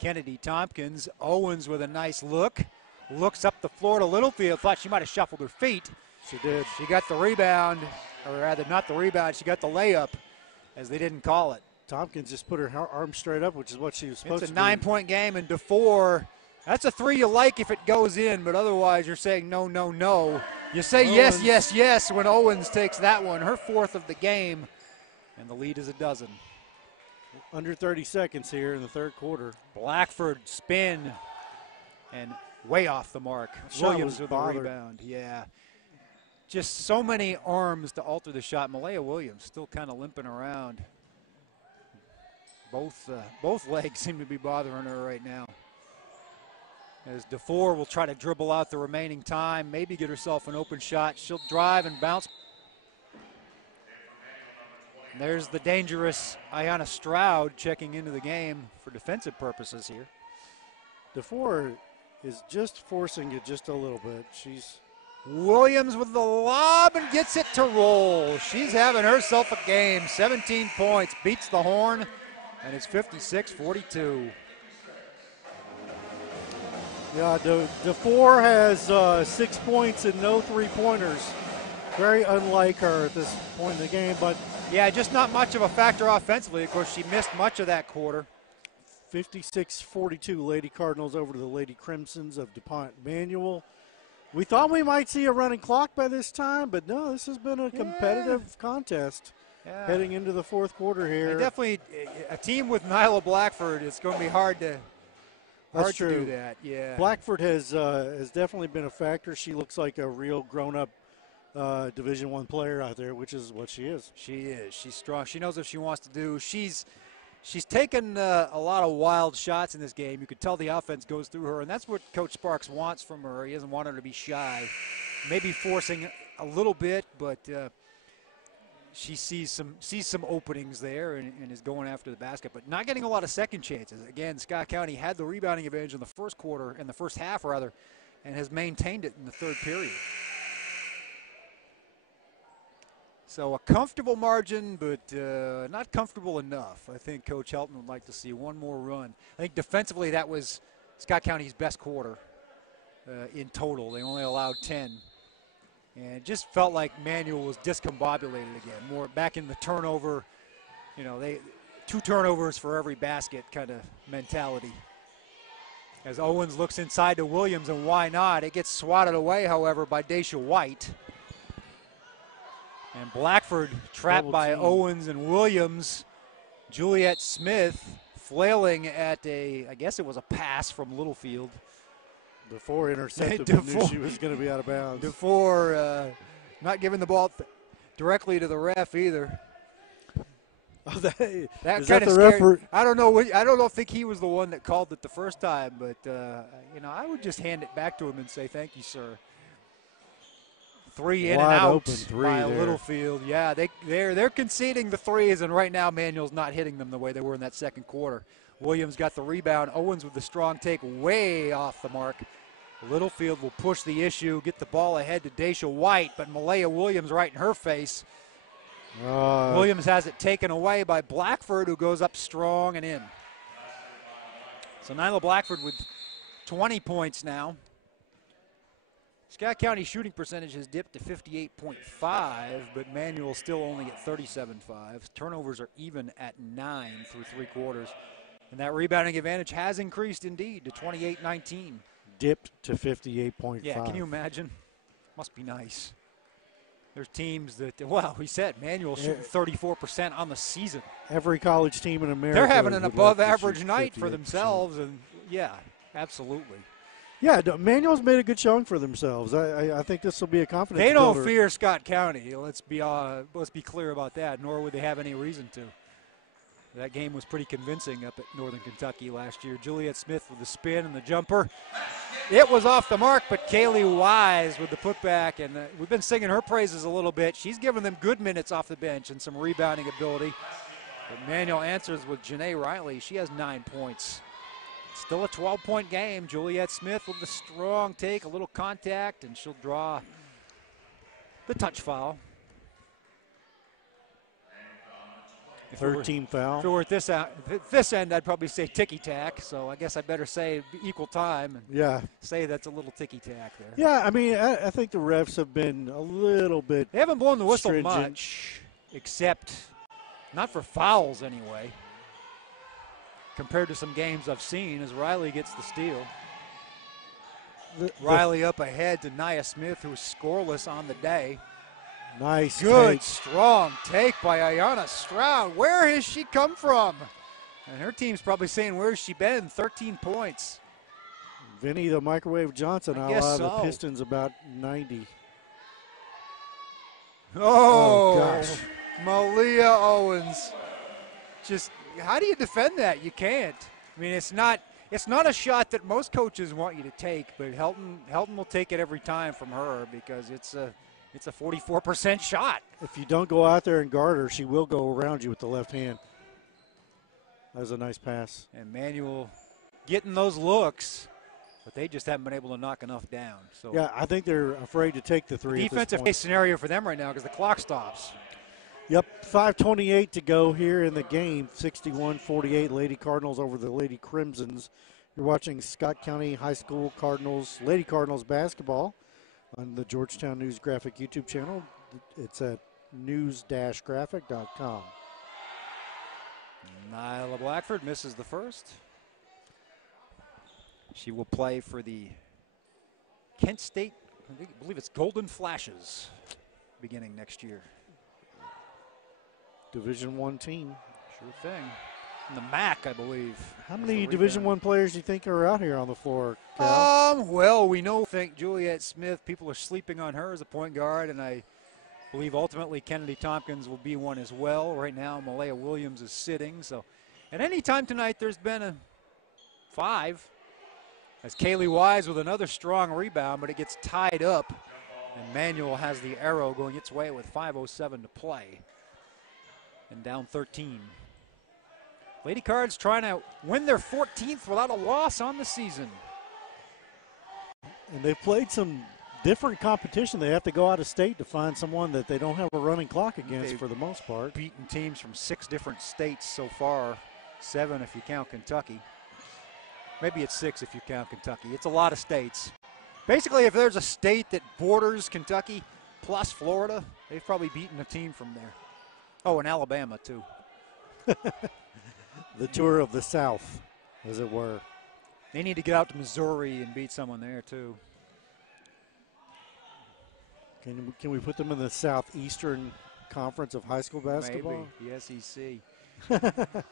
Kennedy Tompkins. Owens with a nice look. Looks up the floor to Littlefield. Thought she might have shuffled her feet. She did. She got the rebound, or rather not the rebound, she got the layup as they didn't call it. Tompkins just put her arm straight up, which is what she was supposed to do. It's a 9-point game, and DeFore, that's a 3 you like if it goes in, but otherwise you're saying no, no, no. You say Owens. yes when Owens takes that one, her 4th of the game, and the lead is a dozen. Under 30 seconds here in the third quarter. Blackford spin, and way off the mark. Williams with the rebound. Yeah. Just so many arms to alter the shot. Malaya Williams still kind of limping around. Both legs seem to be bothering her right now. As DeFore will try to dribble out the remaining time, maybe get herself an open shot. She'll drive and bounce. And there's the dangerous Ayanna Stroud checking into the game for defensive purposes here. DeFore is just forcing it just a little bit. Williams with the lob and gets it to roll. She's having herself a game. 17 points, beats the horn, and it's 56-42. Yeah, DeFore has 6 points and no three-pointers. Very unlike her at this point in the game, but yeah, just not much of a factor offensively. Of course, she missed much of that quarter. 56-42, Lady Cardinals over to the Lady Crimsons of DuPont Manual. We thought we might see a running clock by this time, but no, this has been a competitive contest. Yeah. heading into the fourth quarter here. Definitely, a team with Nyla Blackford, it's going to be hard to true. do that. Yeah. Blackford has definitely been a factor. She looks like a real grown-up Division I player out there, which is what she is. She is. She's strong. She knows what she wants to do. She's taken a lot of wild shots in this game. You could tell the offense goes through her, and that's what Coach Sparks wants from her. He doesn't want her to be shy. Maybe forcing a little bit, but she sees some openings there and is going after the basket, but not getting a lot of second chances. Again, Scott County had the rebounding advantage in the first quarter, in the first half rather, and has maintained it in the third period. So a comfortable margin, but not comfortable enough. I think Coach Helton would like to see one more run. I think defensively that was Scott County's best quarter in total. They only allowed 10. And it just felt like Manual was discombobulated again. More back in the turnover, they 2 turnovers for every basket kind of mentality. As Owens looks inside to Williams, and why not? It gets swatted away, however, by Daisha White. And Blackford trapped by Owens and Williams. Juliet Smith flailing at I guess it was a pass from Littlefield. Before intercepted, but knew she was going to be out of bounds. Before not giving the ball directly to the ref either. Oh, that kind of referee? I don't think he was the one that called it the first time, but I would just hand it back to him and say thank you, sir. 3 in Wide and out open three by there. Littlefield. Yeah, they're conceding the threes, and right now Manual's not hitting them the way they were in that second quarter. Williams got the rebound. Owens with the strong take, way off the mark. Littlefield will push the issue, get the ball ahead to Daisha White, but Malaya Williams right in her face. Williams has it taken away by Blackford, who goes up strong and in. So Nyla Blackford with 20 points now. Scott County shooting percentage has dipped to 58.5, but Manual still only at 37.5. Turnovers are even at 9 through 3 quarters. And that rebounding advantage has increased indeed to 28-19. Dipped to 58.5. Yeah, can you imagine? Must be nice. There's teams that, well, we said Manual shooting 34% on the season. Every college team in America. They're having an would above like to average shoot night for 58%. themselves, and yeah, absolutely. Yeah, Manual's made a good showing for themselves. I think this will be a confidence They don't builder. fear Scott County. Let's be clear about that, nor would they have any reason to. That game was pretty convincing up at Northern Kentucky last year. Juliet Smith with the spin and the jumper. It was off the mark, but Kaylee Wise with the putback, and we've been singing her praises a little bit. She's given them good minutes off the bench and some rebounding ability. But Manual answers with Janae Riley. She has 9 points. Still a 12-point game. Juliet Smith with the strong take, a little contact, and she'll draw the touch foul. Third team foul. If it were at this end, I'd probably say ticky-tack, so I guess I better say equal time and say that's a little ticky-tack there. Yeah, I mean, I think the refs have been a little bit They haven't blown the whistle stringent. much, except not for fouls anyway, compared to some games I've seen as Riley gets the steal. Riley up ahead to Nia Smith, who's scoreless on the day. Nice Good, take. strong take by Ayanna Stroud. Where has she come from? And her team's probably saying, where's she been? 13 points. Vinny the Microwave Johnson I out guess of the so. Pistons about 90. Oh, gosh. Malia Owens. Just, how do you defend that? You can't. I mean, it's not a shot that most coaches want you to take, but Helton will take it every time from her because it's a 44% shot. If you don't go out there and guard her, she will go around you with the left hand. That was a nice pass. And Manual getting those looks, but they just haven't been able to knock enough down. So Yeah, I think they're afraid to take the three. defensive case scenario for them right now because the clock stops. Yep, 5:28 to go here in the game. 61-48, Lady Cardinals over the Lady Crimsons. You're watching Scott County High School Cardinals, Lady Cardinals basketball on the Georgetown News Graphic YouTube channel. It's at news-graphic.com. Nyla Blackford misses the first. She will play for the Kent State, I believe it's Golden Flashes, beginning next year. Division I team. Sure thing. And the MAC, I believe. How many Division I players do you think are out here on the floor, Cal? Well, we think Juliet Smith, people are sleeping on her as a point guard, and I believe ultimately Kennedy Tompkins will be one as well. Right now, Malaya Williams is sitting. So at any time tonight, there's been a 5. As Kaylee Wise with another strong rebound, but it gets tied up. And Manual has the arrow going its way with 5:07 to play. And down 13. Lady Cards trying to win their 14th without a loss on the season. And they've played some different competition. They have to go out of state to find someone that they don't have a running clock against for the most part. Beaten teams from 6 different states so far. 7 if you count Kentucky. Maybe it's 6 if you count Kentucky. It's a lot of states. Basically, if there's a state that borders Kentucky plus Florida, they've probably beaten a team from there. Oh, and Alabama, too. The tour of the South, as it were. They need to get out to Missouri and beat someone there, too. Can we put them in the Southeastern Conference of high school basketball? Maybe, the SEC.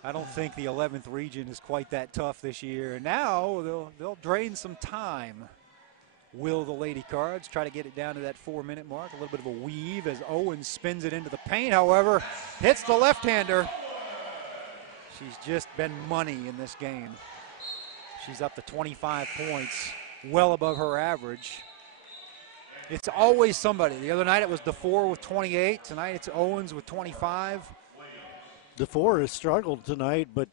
I don't think the 11th region is quite that tough this year. Now they'll drain some time. Will the Lady Cards try to get it down to that 4-minute mark? A little bit of a weave as Owens spins it into the paint, however, hits the left-hander. She's just been money in this game. She's up to 25 points, well above her average. It's always somebody. The other night it was DeFore with 28. Tonight it's Owens with 25. DeFore has struggled tonight, but,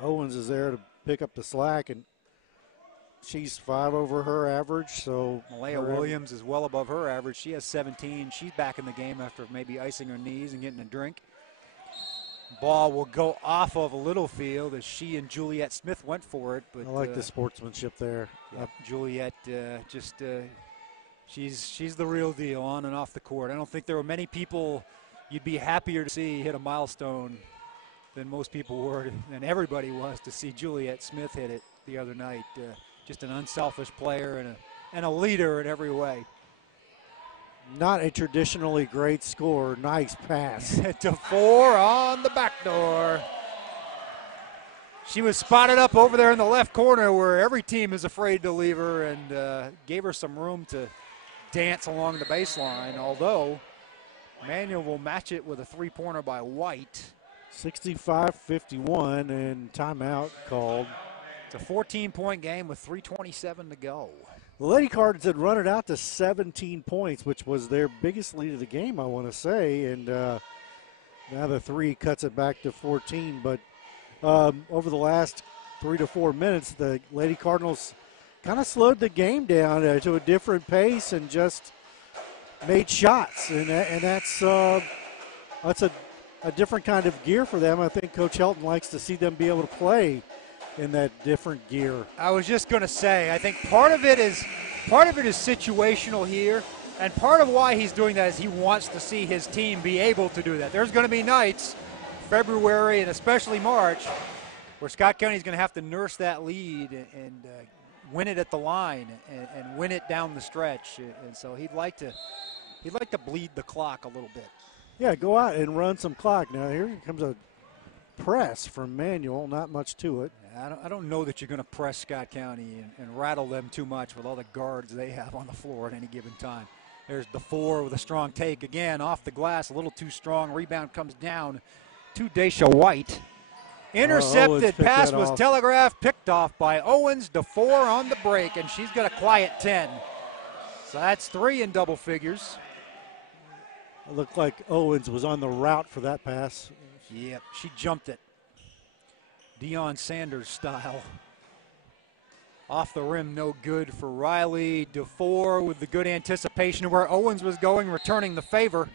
Owens is there to pick up the slack, and she's 5 over her average. So Malaya Williams is well above her average. She has 17. She's back in the game after maybe icing her knees and getting a drink. Ball will go off of Littlefield as she and Juliet Smith went for it. But I like the sportsmanship there. Yeah, Juliet she's the real deal on and off the court. I don't think there were many people you'd be happier to see hit a milestone than most people were, and everybody was, to see Juliet Smith hit it the other night. Just an unselfish player and a leader in every way. Not a traditionally great scorer. Nice pass. DeFore on the back door. She was spotted up over there in the left corner where every team is afraid to leave her, and gave her some room to dance along the baseline, although Manual will match it with a 3-pointer by White. 65-51 and timeout called. It's a 14-point game with 3:27 to go. The Lady Cards had run it out to 17 points, which was their biggest lead of the game, I want to say. And now the 3 cuts it back to 14. But over the last 3 to 4 minutes, the Lady Cardinals kind of slowed the game down to a different pace and just made shots. And that's a different kind of gear for them. I think Coach Helton likes to see them be able to play in that different gear. I was just going to say, I think part of it is situational here, and part of why he's doing that is he wants to see his team be able to do that. There's going to be nights, February and especially March, where Scott County is going to have to nurse that lead and win it at the line and win it down the stretch. And so he'd like to bleed the clock a little bit. Yeah, go out and run some clock. Now here comes a press from Manual, not much to it. I don't know that you're going to press Scott County and rattle them too much with all the guards they have on the floor at any given time. There's DeFore with a strong take again off the glass, a little too strong. Rebound comes down to Daisha White. Intercepted, pass was telegraphed, picked off by Owens. DeFore on the break, and she's got a quiet 10. So that's 3 in double figures. It looked like Owens was on the route for that pass. Yep, she jumped it. Deion Sanders style. Off the rim, no good for Riley. DeFore with the good anticipation of where Owens was going, returning the favor.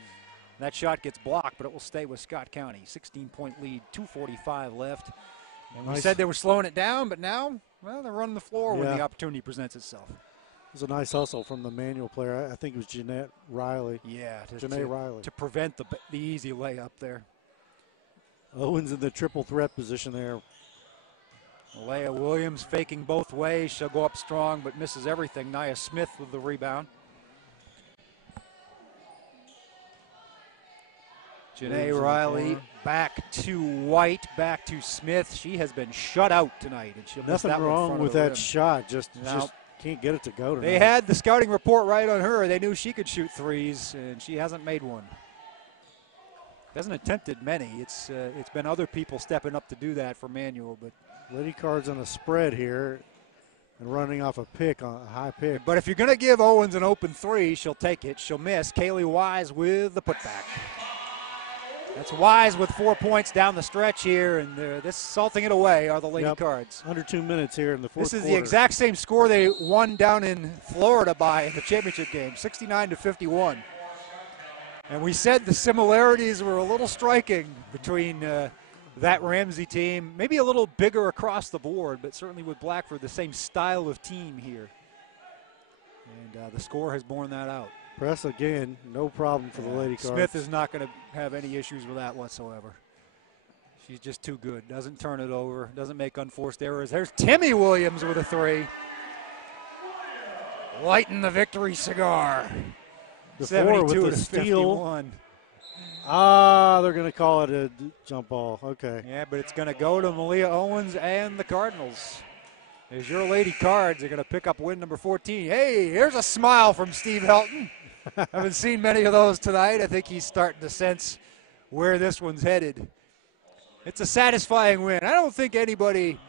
That shot gets blocked, but it will stay with Scott County. 16-point lead, 2:45 left. And we said they were slowing it down, but now, well, they're running the floor when the opportunity presents itself. It was a nice hustle from the Manual player. I think it was Jeanette Riley. Yeah, Riley. To prevent the easy layup there. Owens in the triple threat position there. Malaya Williams faking both ways. She'll go up strong, but misses everything. Nia Smith with the rebound. Janae Riley back to White, back to Smith. She has been shut out tonight, and she'll miss Nothing that one in wrong front with of the that rim. shot. Just No. can't get it to go tonight. They had the scouting report right on her. They knew she could shoot threes, and she hasn't made one. Hasn't attempted many. It's been other people stepping up to do that for Manual, but Lady Cards on a spread here and running off a high pick. But if you're going to give Owens an open three, she'll take it. She'll miss. Kaylee Wise with the putback. That's Wise with 4 points down the stretch here, and this salting it away are the Lady Cards. Under 2 minutes here in the fourth This is quarter. the exact same score they won down in Florida by in the championship game, 69-51. And we said the similarities were a little striking between that Ramsey team, maybe a little bigger across the board, but certainly with Blackford, the same style of team here. And the score has borne that out. Press again, no problem for the Lady Cards. Smith is not going to have any issues with that whatsoever. She's just too good. Doesn't turn it over, doesn't make unforced errors. There's Timmy Williams with a three. Lighting the victory cigar. DeFore with the steal. 51. They're going to call it a jump ball. Okay. Yeah, but it's going to go to Malia Owens and the Cardinals. There's your Lady Cards. They're going to pick up win number 14. Hey, here's a smile from Steve Helton. Haven't seen many of those tonight. I think he's starting to sense where this one's headed. It's a satisfying win. I don't think anybody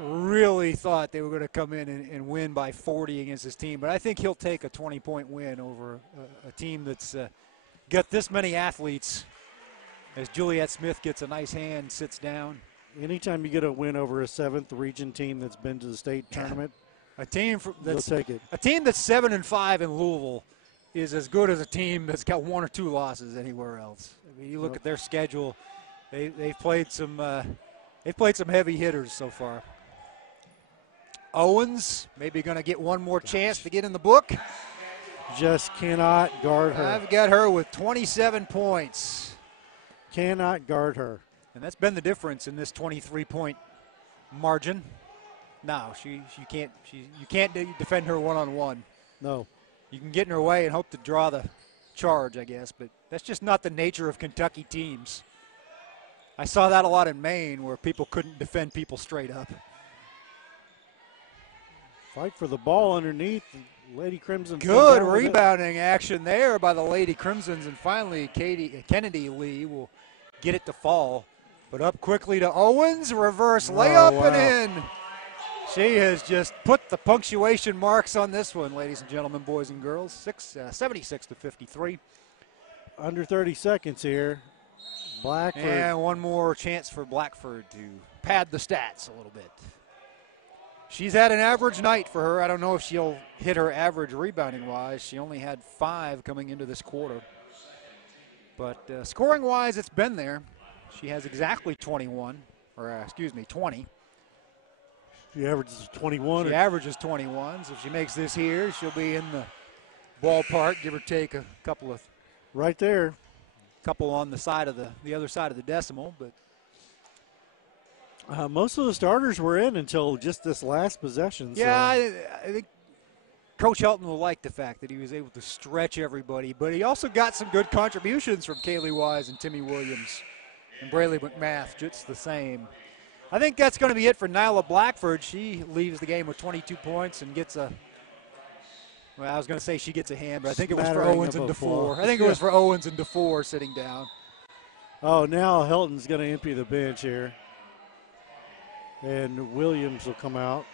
really thought they were going to come in and win by 40 against this team, but I think he'll take a 20-point win over a team that's got this many athletes. As Juliet Smith gets a nice hand, sits down. Anytime you get a win over a 7th region team that's been to the state tournament, a team that's take it. A team that's 7-5 in Louisville is as good as a team that's got 1 or 2 losses anywhere else. I mean, you look at their schedule; they've played some heavy hitters so far. Owens maybe going to get one more chance to get in the book. Just cannot guard her. I've got her with 27 points. Cannot guard her. And that's been the difference in this 23-point margin. No, you can't defend her one-on-one. No. You can get in her way and hope to draw the charge, I guess, but that's just not the nature of Kentucky teams. I saw that a lot in Maine where people couldn't defend people straight up. Fight for the ball underneath. Lady Crimson. Good rebounding action there by the Lady Crimsons, and finally Kennedy Lee will get it to fall. But up quickly to Owens, reverse layup and in. She has just put the punctuation marks on this one, ladies and gentlemen, boys and girls. 76-53. Under 30 seconds here. Blackford. And one more chance for Blackford to pad the stats a little bit. She's had an average night for her. I don't know if she'll hit her average rebounding-wise. She only had 5 coming into this quarter. But scoring-wise, it's been there. She has exactly 20. She averages 21. She averages 21. So if she makes this here, she'll be in the ballpark, give or take a couple of. Right there. Couple on the side of the other side of the decimal, but. Most of the starters were in until just this last possession. Yeah, I think Coach Helton will like the fact that he was able to stretch everybody, but he also got some good contributions from Kaylee Wise and Timmy Williams and Braylee McMath, just the same. I think that's going to be it for Nyla Blackford. She leaves the game with 22 points and gets a – well, I was going to say she gets a hand, but I think it was for Owens and DeFore. I think it was for Owens and DeFore sitting down. Oh, now Helton's going to empty the bench here. And Williams will come out.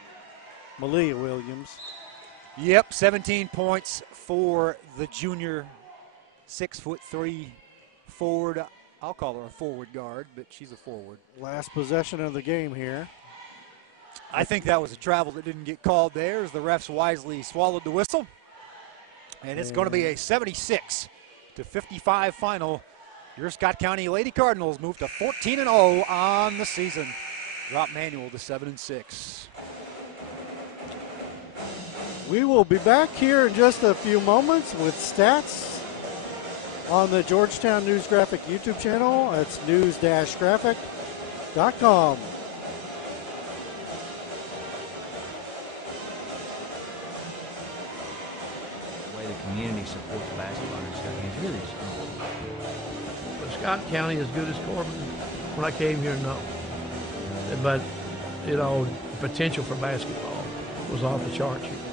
Malia Williams. Yep, 17 points for the junior 6'3" forward. I'll call her a forward guard, but she's a forward. Last possession of the game here. I think that was a travel that didn't get called there as the refs wisely swallowed the whistle. And it's going to be a 76-55 final. Your Scott County Lady Cardinals move to 14-0 on the season. Drop Manual to 7-6. We will be back here in just a few moments with stats on the Georgetown News Graphic YouTube channel. It's news-graphic.com. The way the community supports basketball in Scott County is really just unbelievable. Was Scott County as good as Corbin? When I came here, no. But, the potential for basketball was off the charts here.